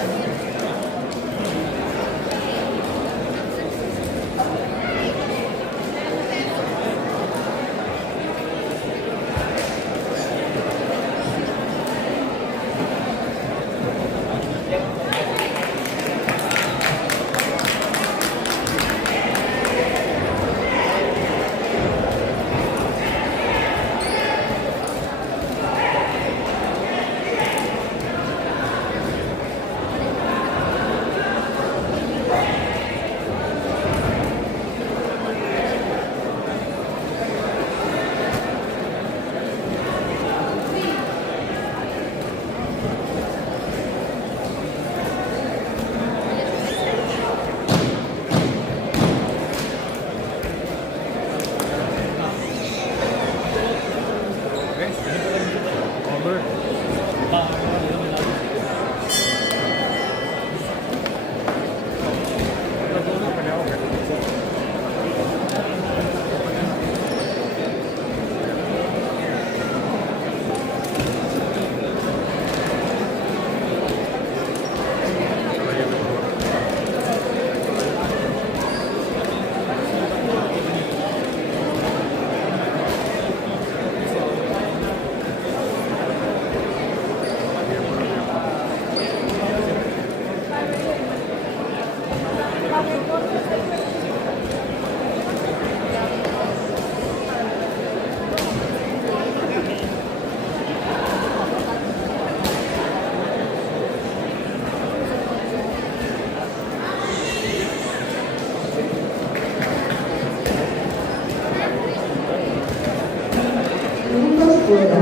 Segundos fuera.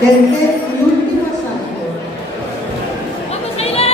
Tercer y último salto. ¡Vamos, Ailén!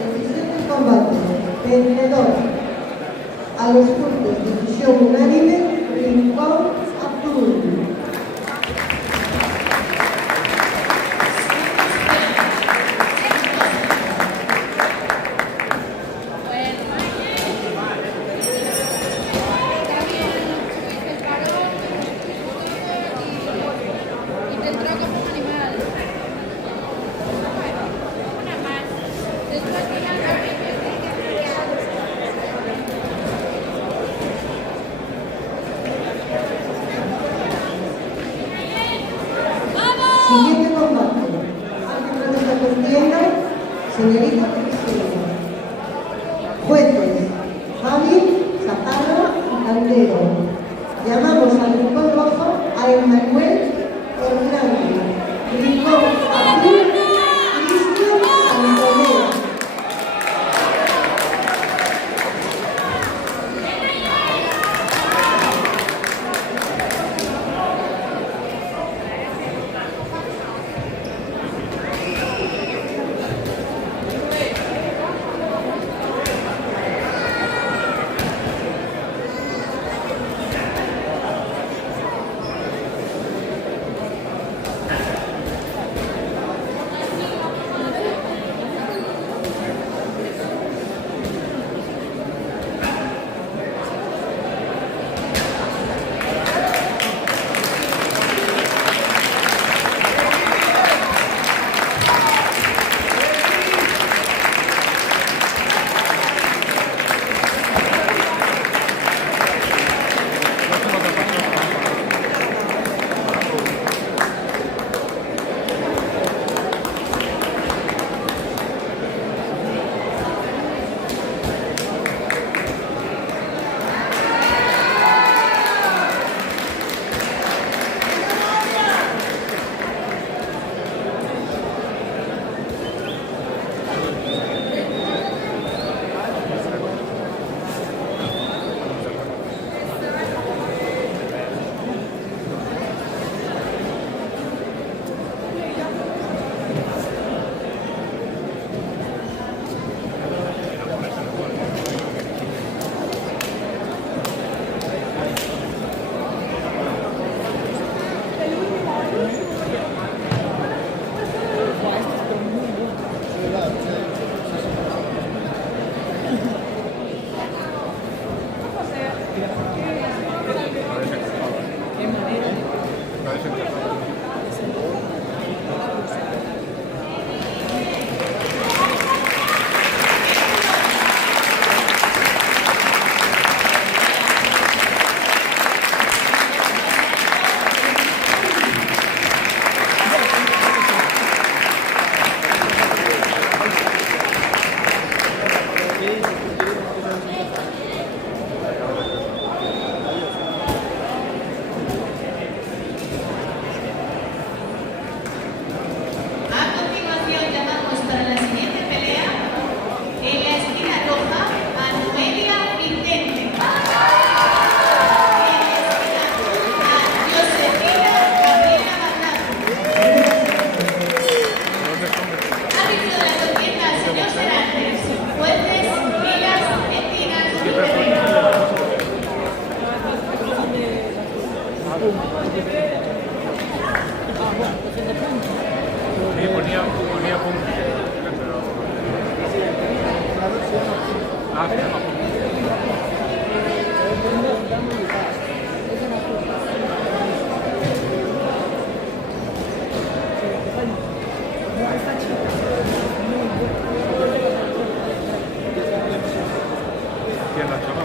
El siguiente combate, vencedor a los puntos de decisión unánime, Rincón Abdul. Siguiente combate. Árbitro de esta contienda, señorita Cristina. Jueces, Javi, Zapata y Caldero. Llamamos al rincón rojo a Emmanuel Hernández. Rincón azul, Cristian Antonio. Sí, ponía puntos. Ah, se llama puntos. ¿Quién la chapa?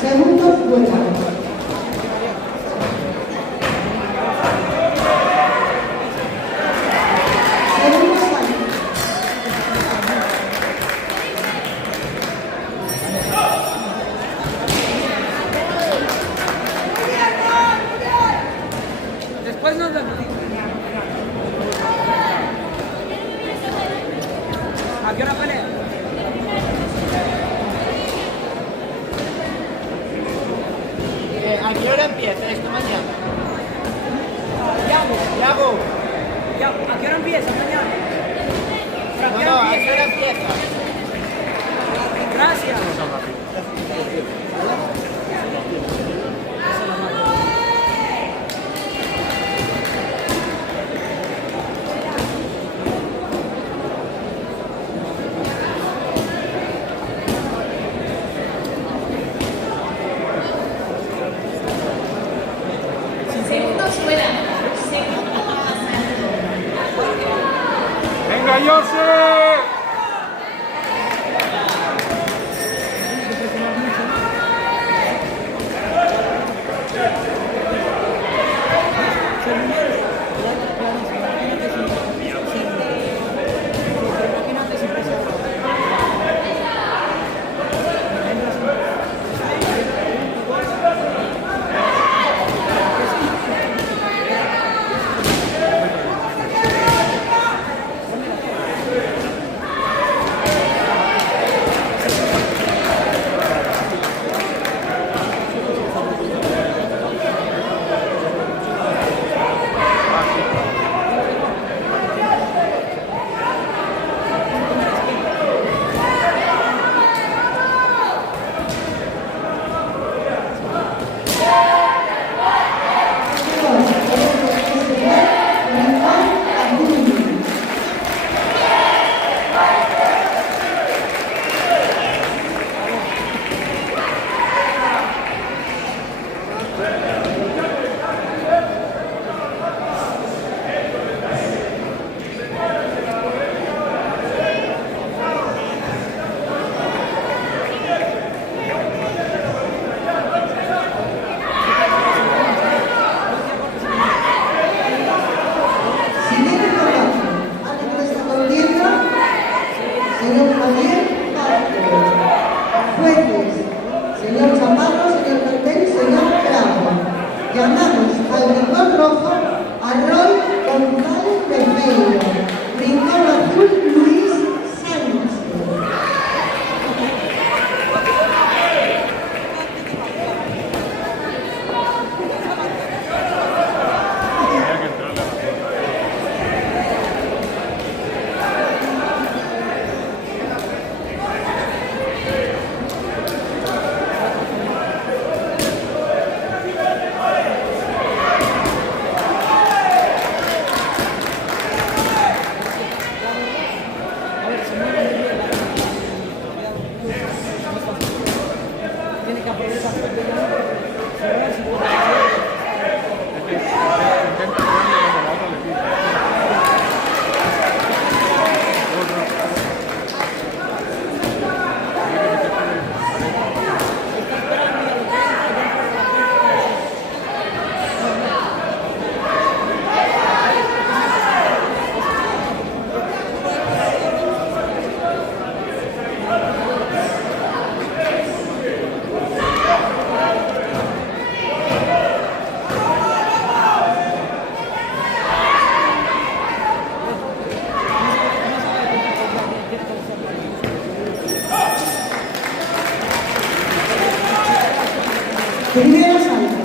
Segundos lugar. Segundos años. Después nos vemos. ¿A qué hora pelea? ¿A qué hora empieza esto mañana? Yago. ¿A qué hora empieza mañana? No, ¿a qué hora empieza? Gracias. Segundos fuera. Segundo pasando. ¡Venga, Jose! Primero salto.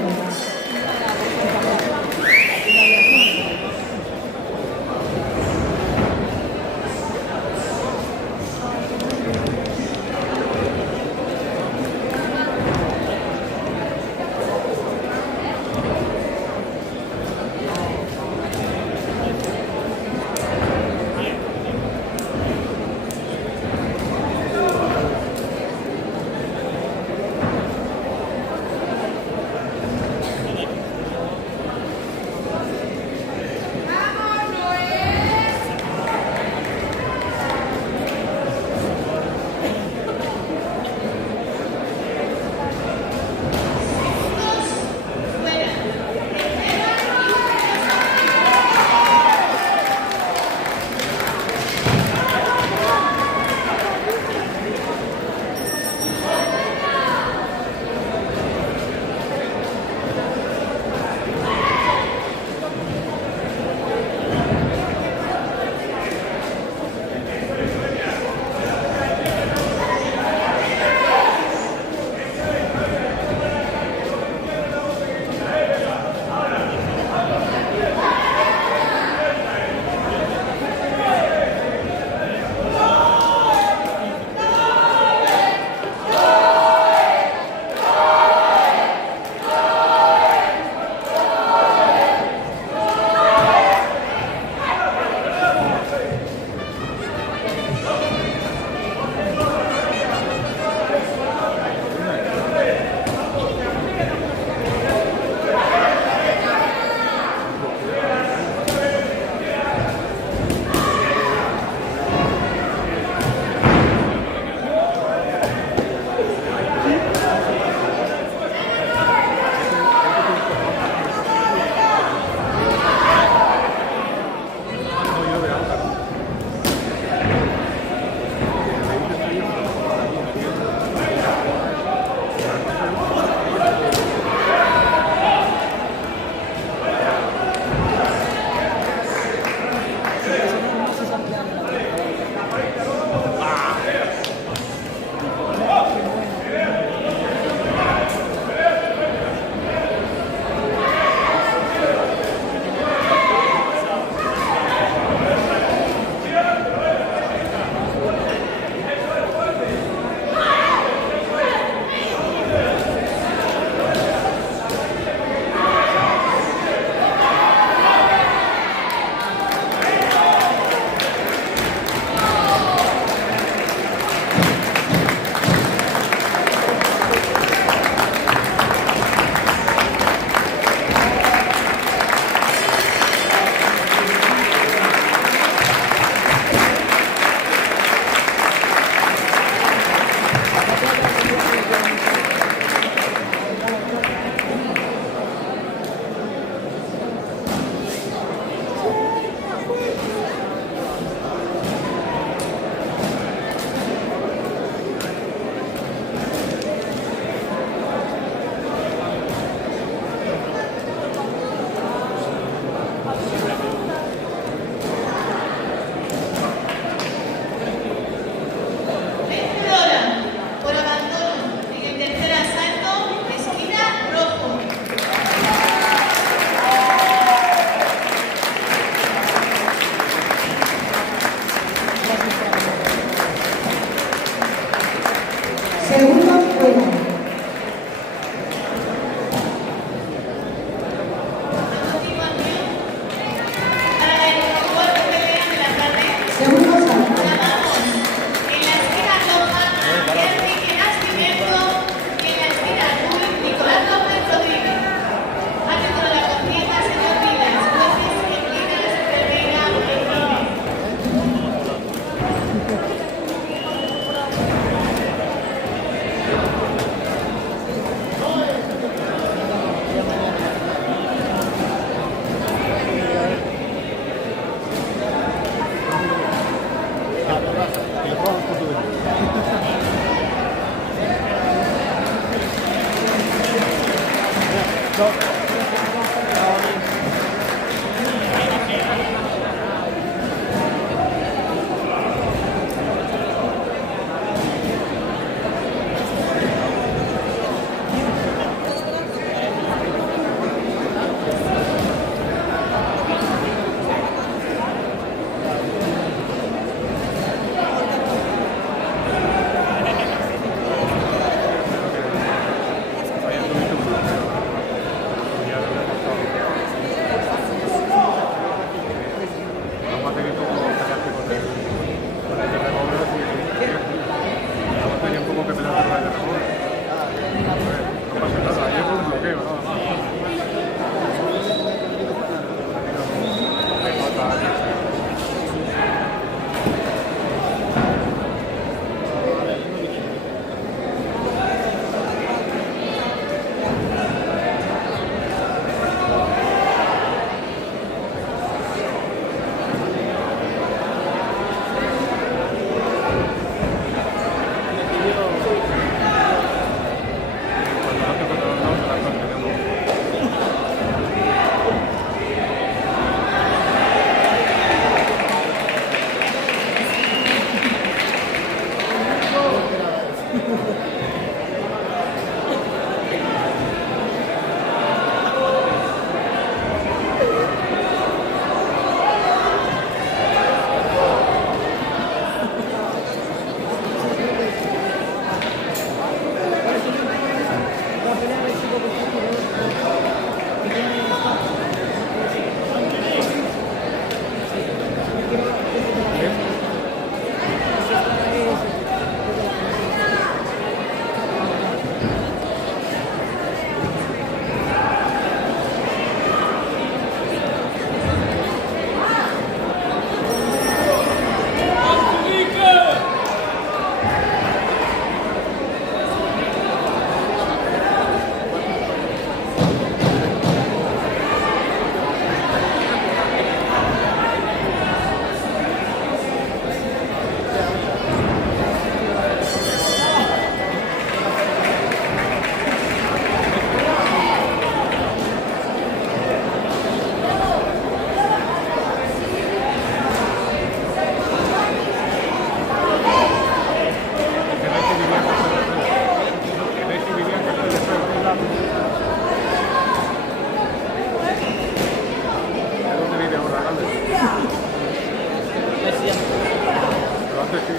antes sí.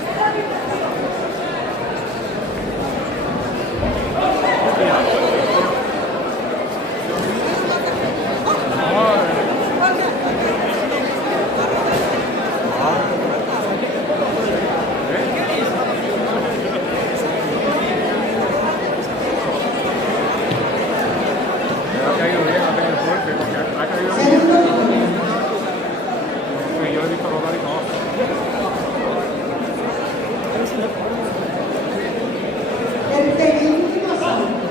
Ha caído bien, ha tenido suerte, porque ha caído bien. Segundo turno. Sí, yo he visto rodar y no. Tercer y último salto.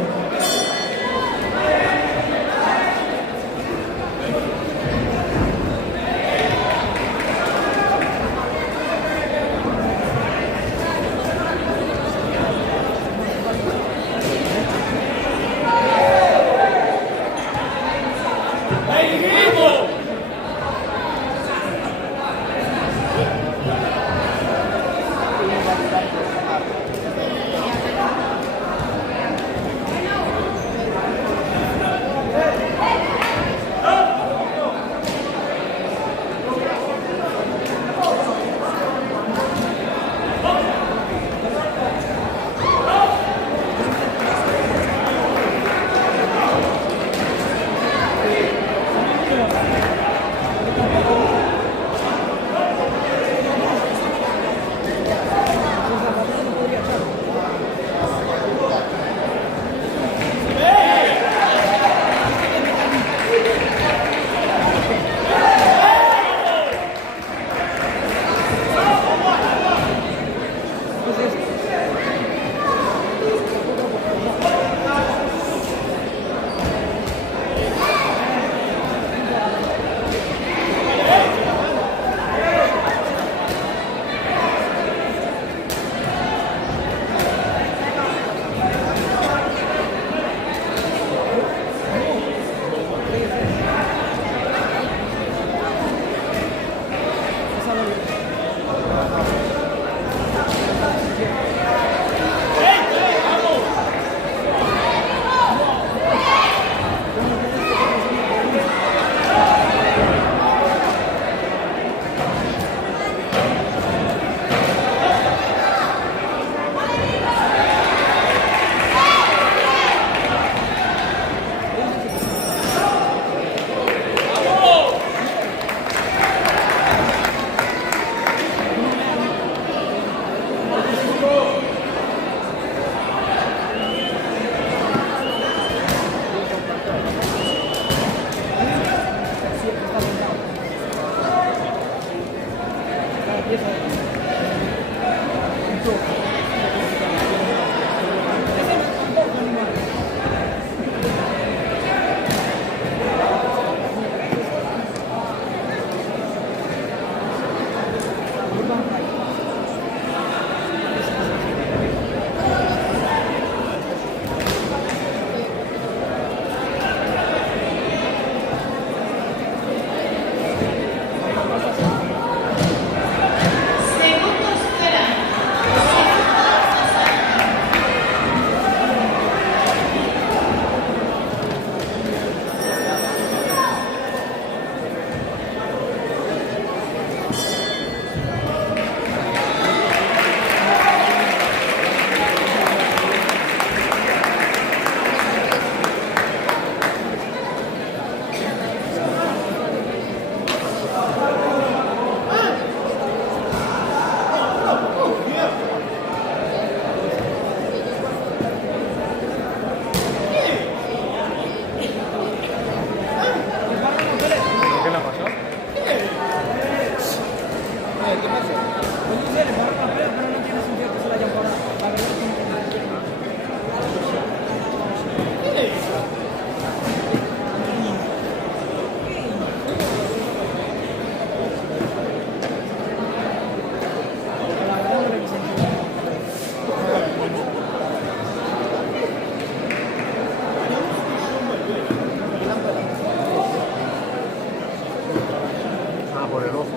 por el ojo.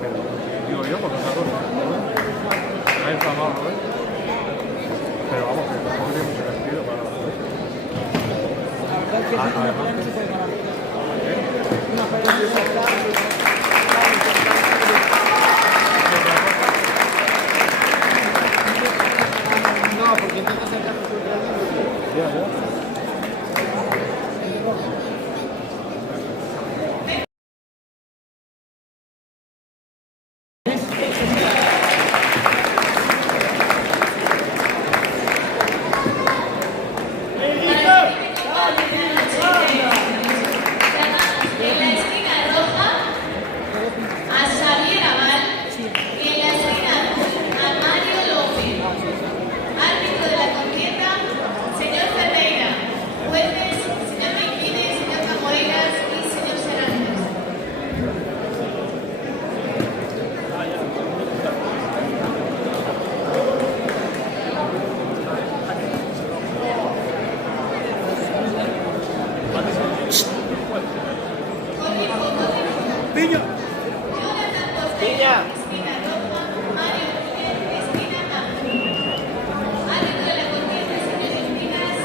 Pero, digo yo, porque otra cosa. Está inflamado, ¿no ves? Pero vamos, que tampoco tiene mucho sentido para la cosa. Además, esquina roja, Mario Núñez, esquina azul. Árbitro de la contienda, señor Encinas,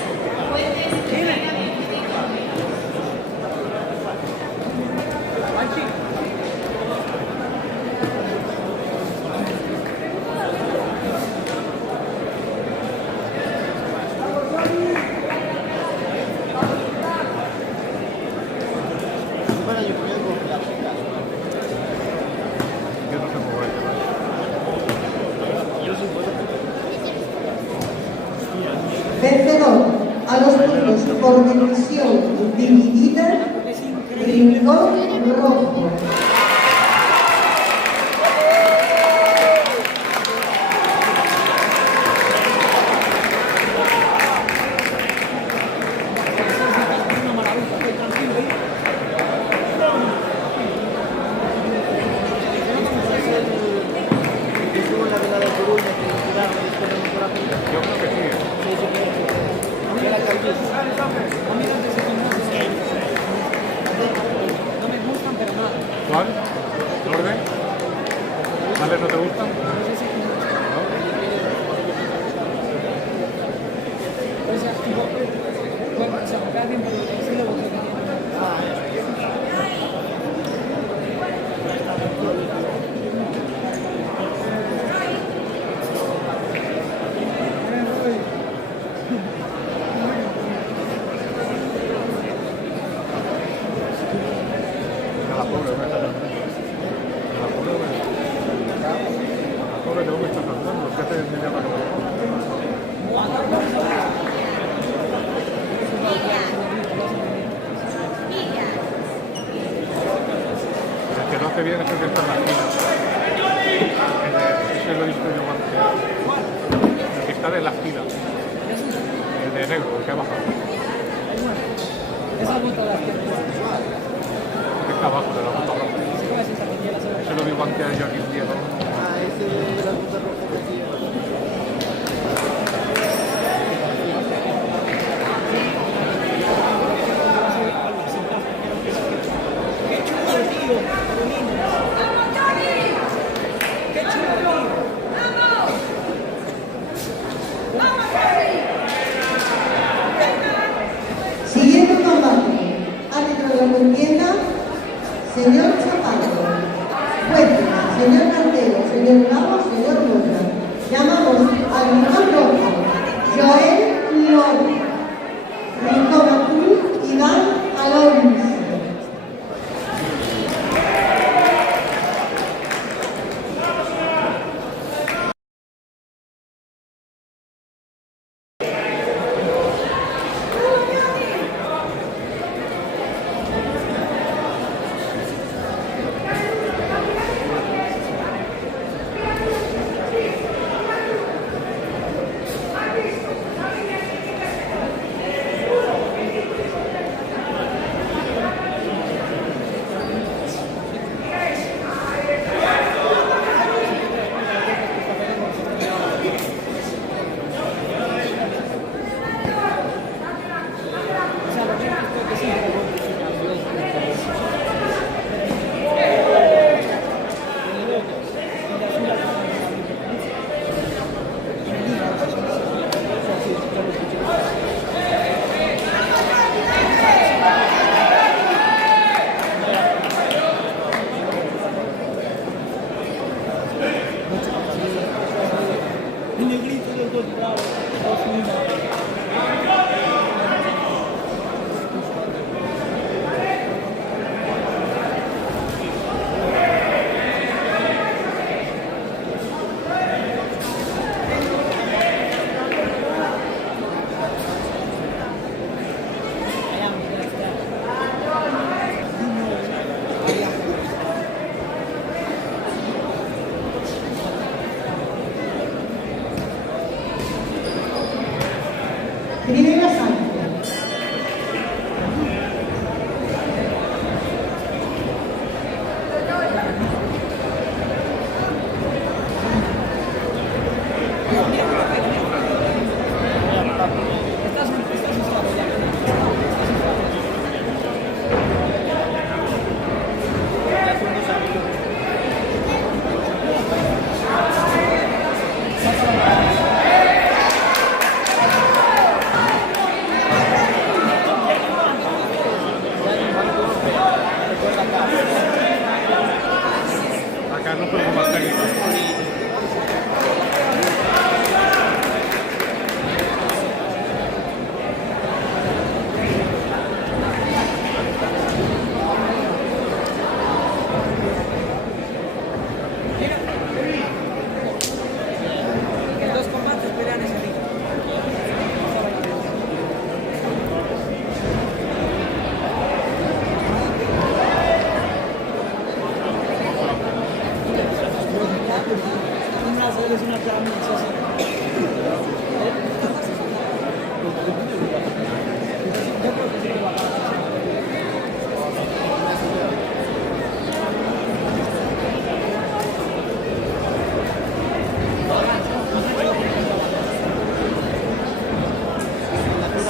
jueces, esquina 25. Yo no sé mover. Vencedor a los puntos por decisión dividida, Rincón Rojo. Yo creo que sí. ¿Cuál? ¿Orden? ¿Vale? ¿No te gustan? ¿No? A la pobre, ¿verdad? A la pobre, ¿verdad? A la pobre, tengo que estar cantando. ¿Qué te llama? El que no hace bien es el que está en la esquina. Ese lo he visto yo antes. El que está de la esquina. El de negro, el que ha bajado. El que está abajo de la puta roja. Ese lo digo antes yo aquí un día. Siguiente combate. Árbitro de la contienda, señor Chaparro. Jueces, señor Cantero.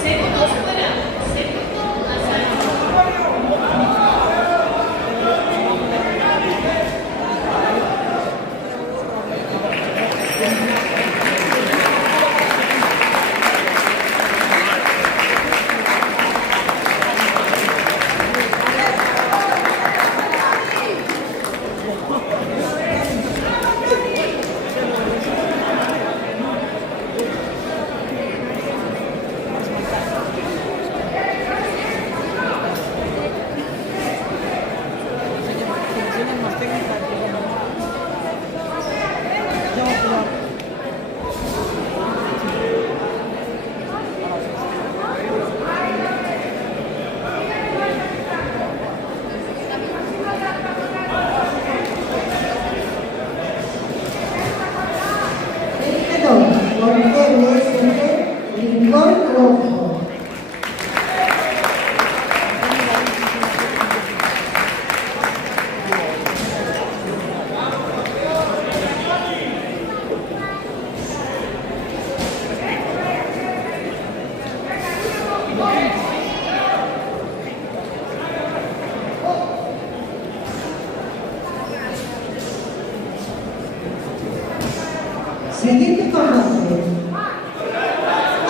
Segundos fuera. Segundo asalto. Vencedor por MST Rincón Rojo. Siguiente combate.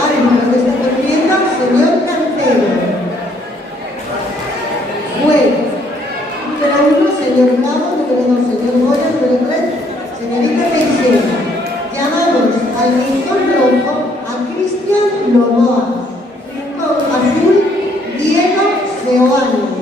Árbitro que está perdiendo, señor Cantero. Juez. Número 1, señor Bravo. Número 2, señor Moya. Número 3, señorita Teixeira. Llamamos al rincón rojo a Cristian Novoa. Rincón azul, Diego Seoane.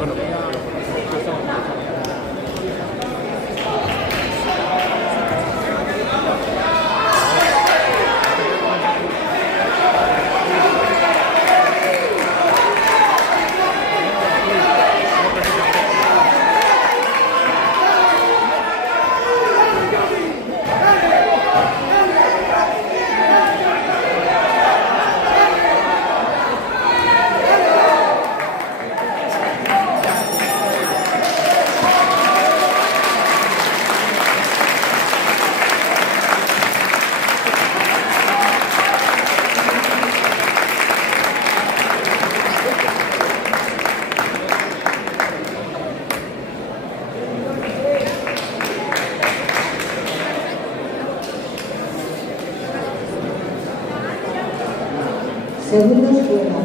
Bueno, Segunda escuela.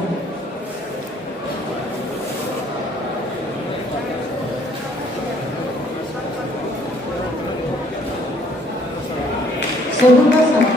Segunda sala.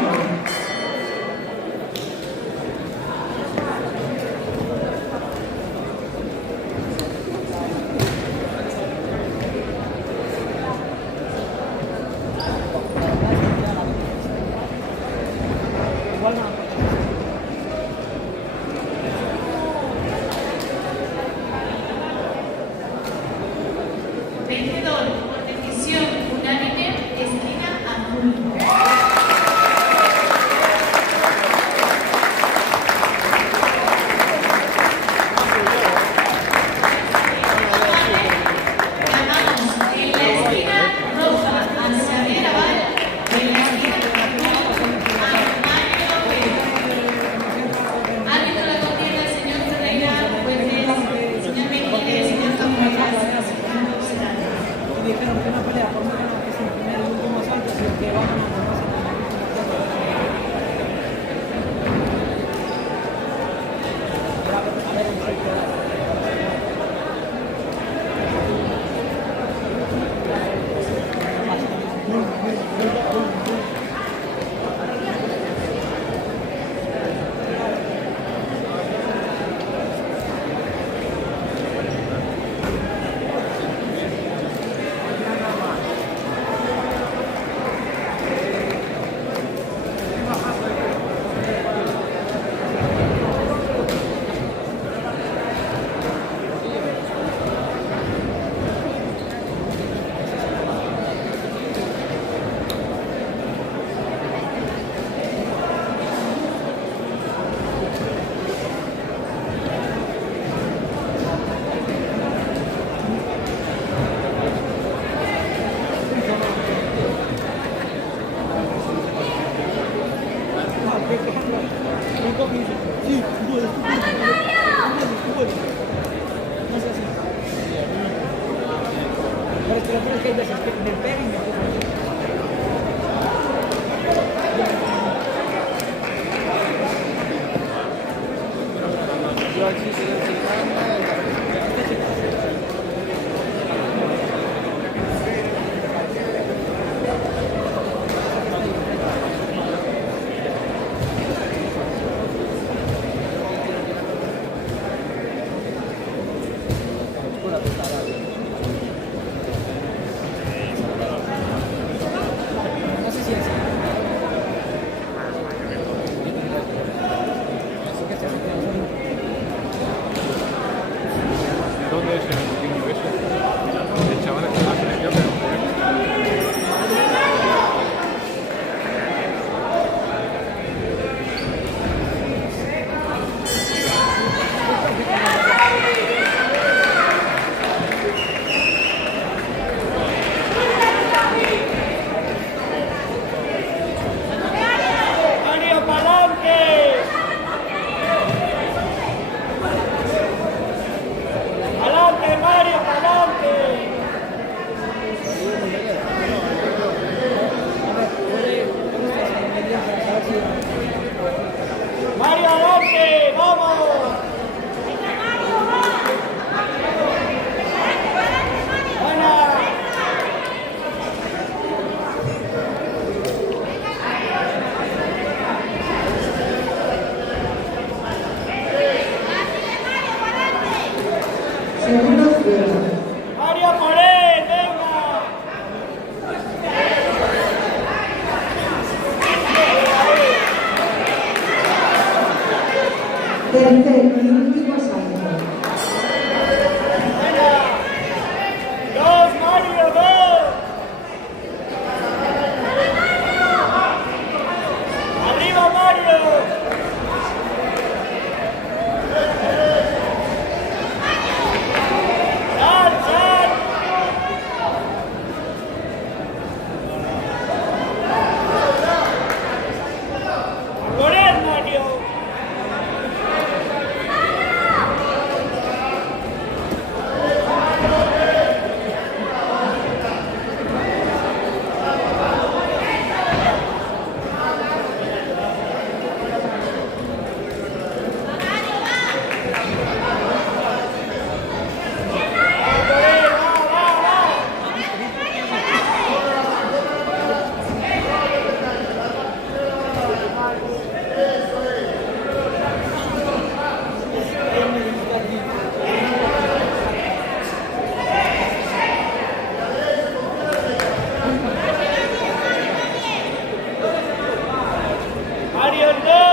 Vencedor por decisión unánime, esquina azul. Ganamos en la esquina roja a Xavier Aval y en la esquina azul a Mario López. Árbitro de la contienda, el señor Ferreira, jueces, señor Benítez, señor Camuelas, señor Serrano. Dijeron que una pelea por menos que es el primer y último salto, sino que van ganando. Pero es que hay veces que me pegan y me pegan. fuera. Mario Morel, venga. Tercer y último salto. Dos, Mario, dos. Arriba, Mario. Sal, sal. Por él, Mario. Mario, no.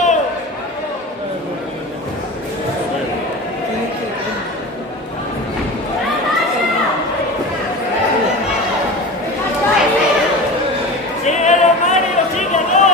Síguelo, Mario, síguelo.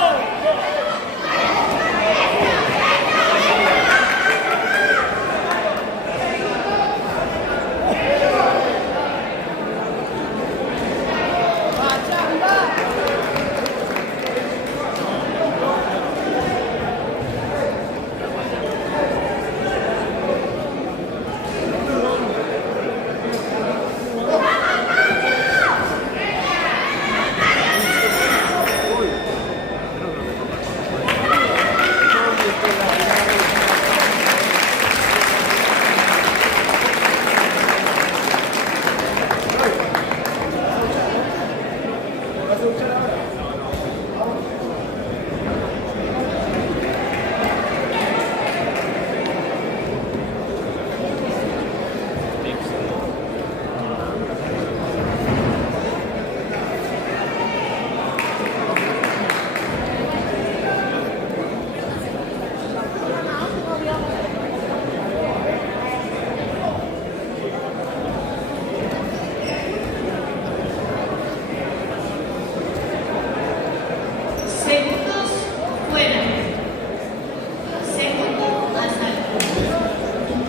Segundos fuera. Segundo asalto.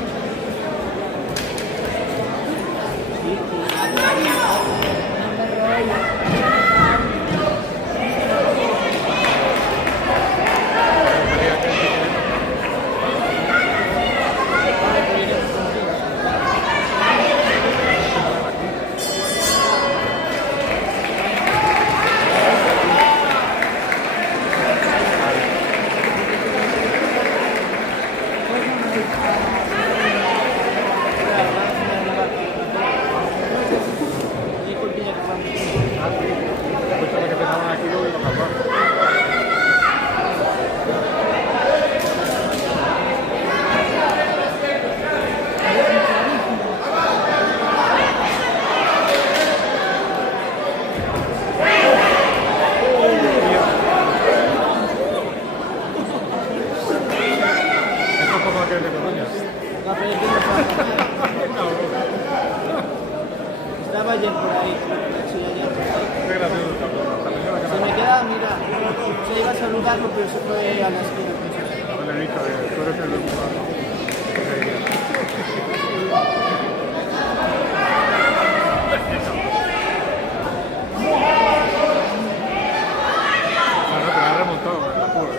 Escúchame que pesaban aquí luego y lo capaz. Eso es como aquel de Coruña. La película estaba ayer por ahí. Sí, ayer. Qué gracioso, cabrón. Hasta me lleva que Se me queda, mira, se iba a saludarlo, pero se fue a la esquina. no le he visto. Tú eres el último. Bueno, te la has remontado, la pura.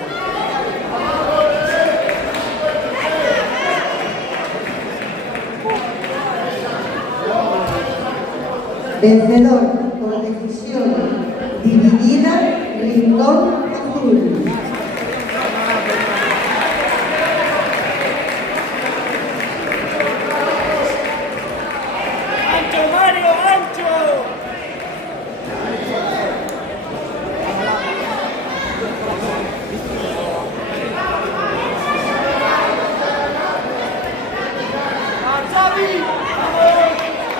Vencedor por decisión dividida, Rincón Azul. ¡Ancho, Mario, ancho! ¡Xavi! ¡Vamos!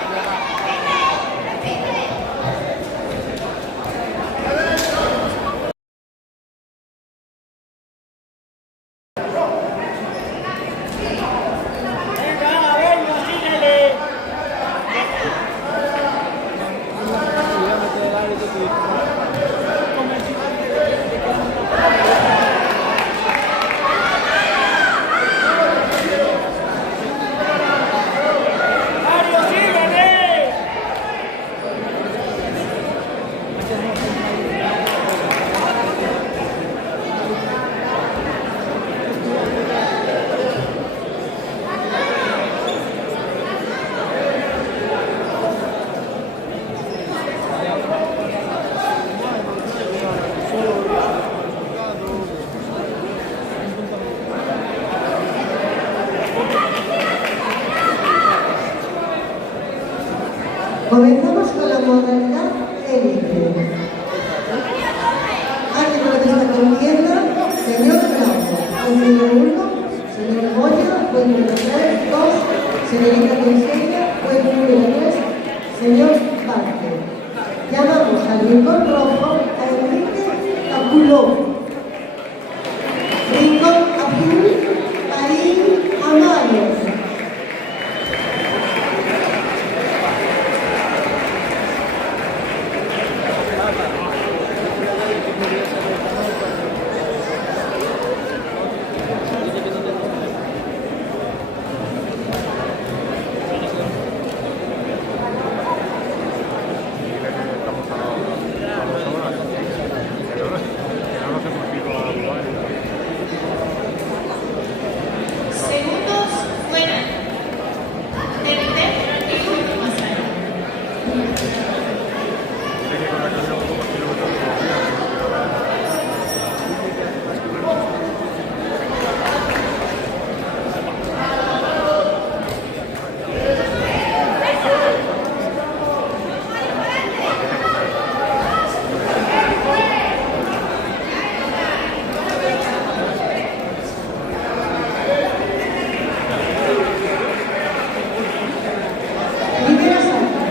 Comenzamos con la modalidad élite. Árbitro de esta contienda, señor Bravo. Juez número 1, señor Moya. Juez número 3, 2, señorita Teixeira. Juez número 3, señor Vázquez. Llamamos al rincón rojo a Enrique Capuló. Rincón azul, Karim Amaro. Estamos a los horas. Pero ya no se consigo a Dubái. Segundos fuera. Tercer y última sala. Tiene que correr un poco más kilómetros todos los días. Primera salta.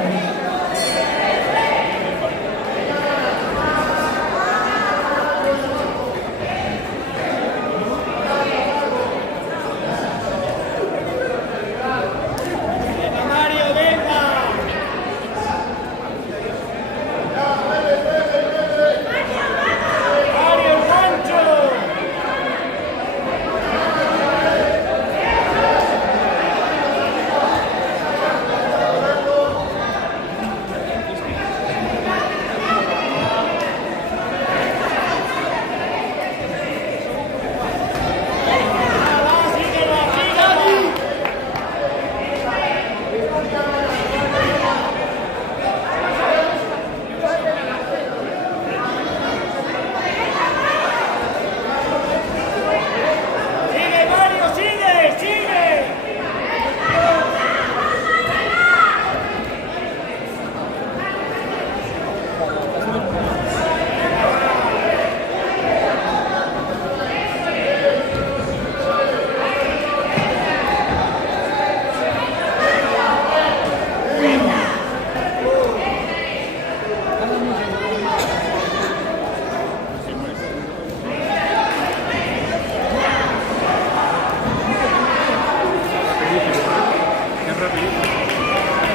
Es rapidísimo.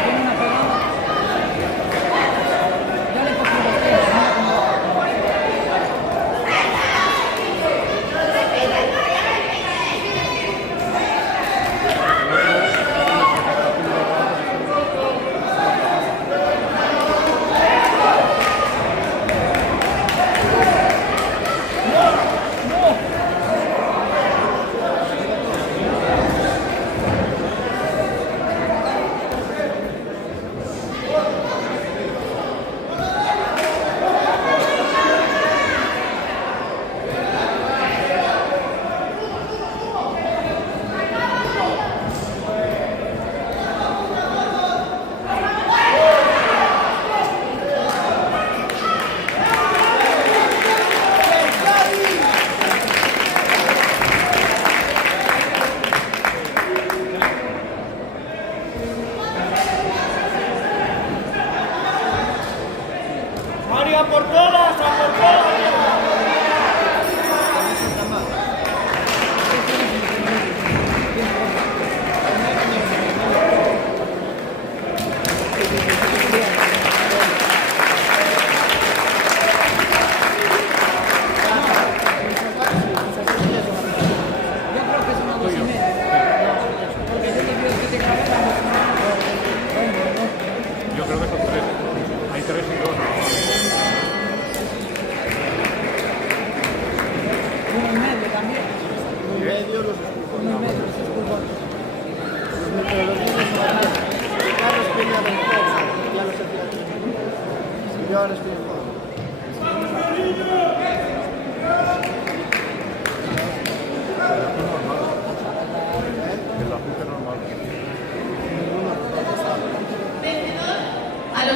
Tiene una pegada. Ya le cogí los pies, mira cómo va. Mario, a por todas, a por todas. Yo creo que es una 2,5. Porque yo le veo que te grabé la Yo creo que son 3. Hay 3 y 2. uno y medio también. En medio los Uno y medio, ese es fútbol. Carlos Peña del Costa, ya lo sé. Y yo ahora estoy en juego. El azul es normal. Vencedor al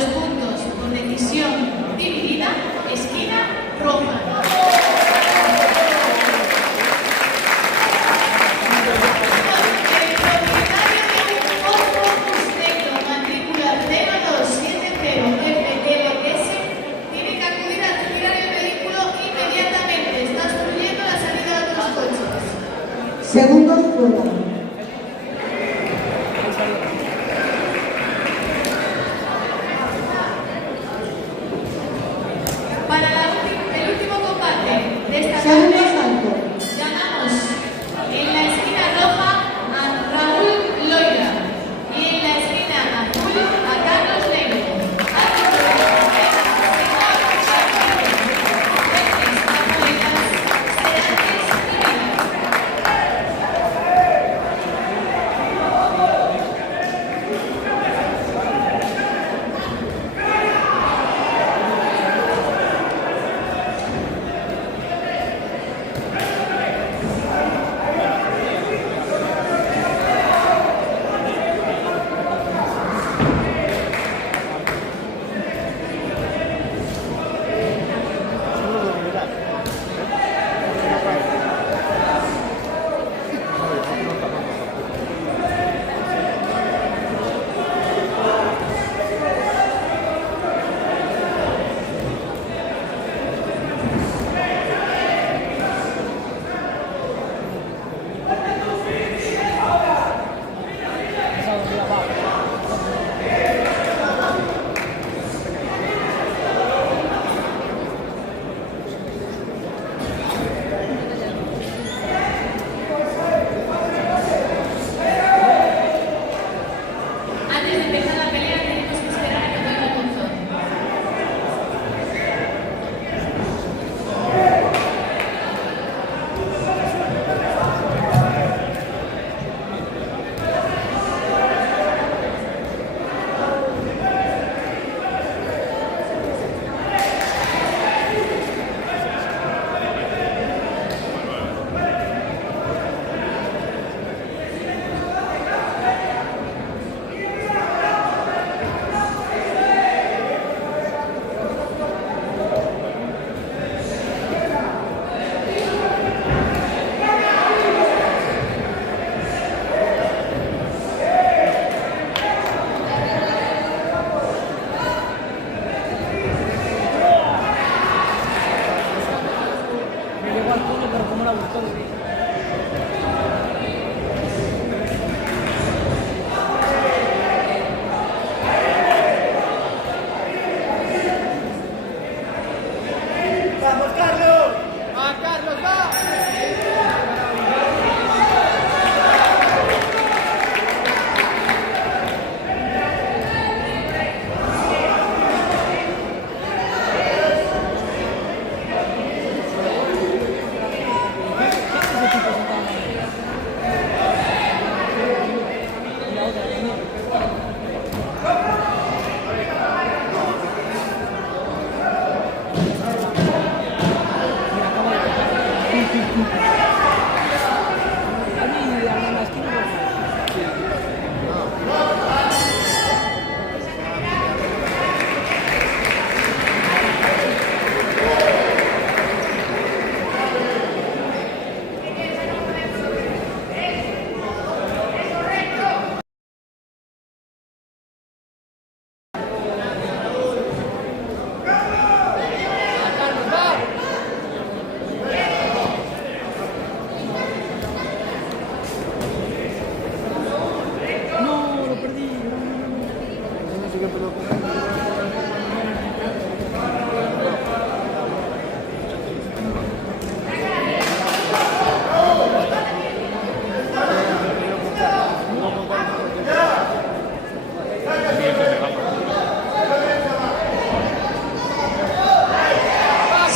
que peleó con él.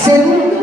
Segundo,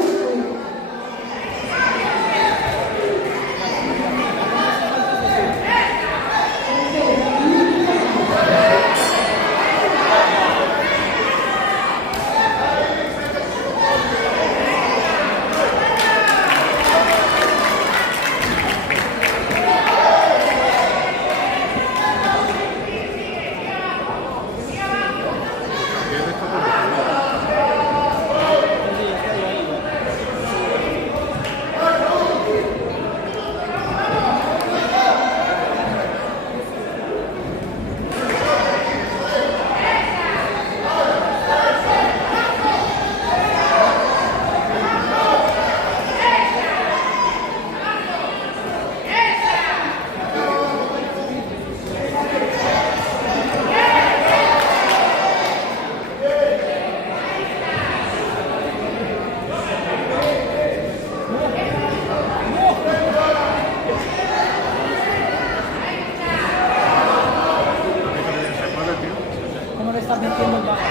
¿Cómo le estás metiendo el bajo?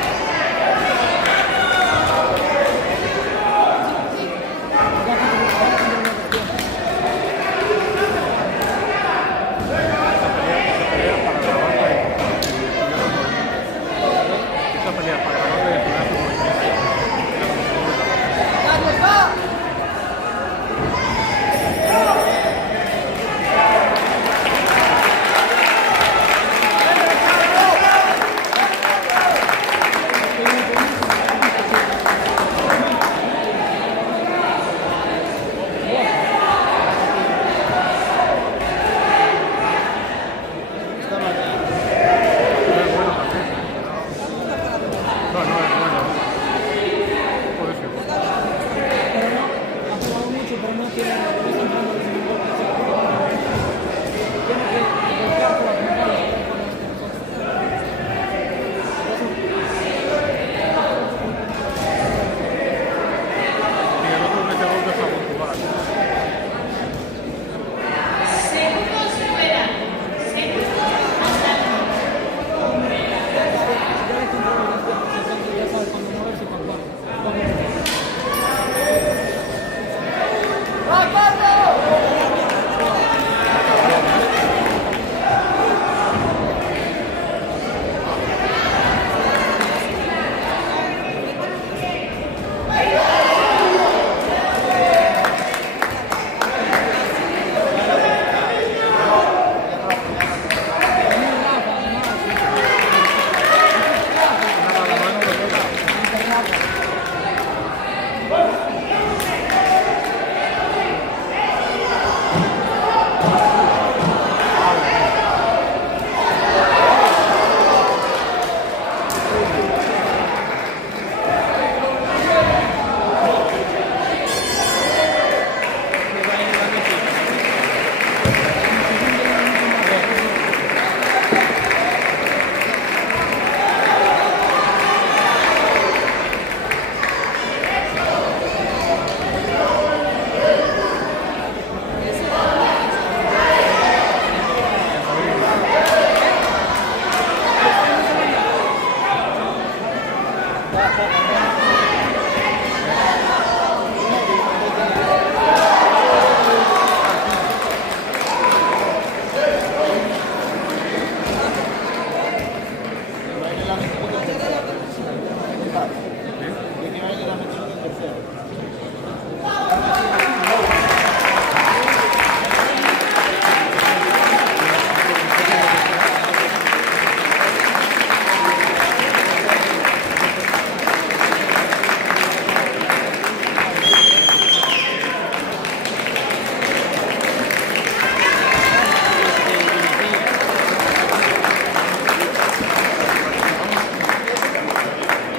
Segundos fuera. Segundos andando.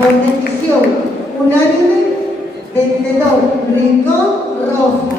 por decisión unánime, vencedor Rincón Rojo.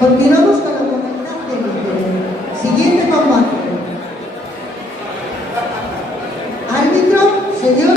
Continuamos con la modalidad de élite. Siguiente combate. Árbitro, señor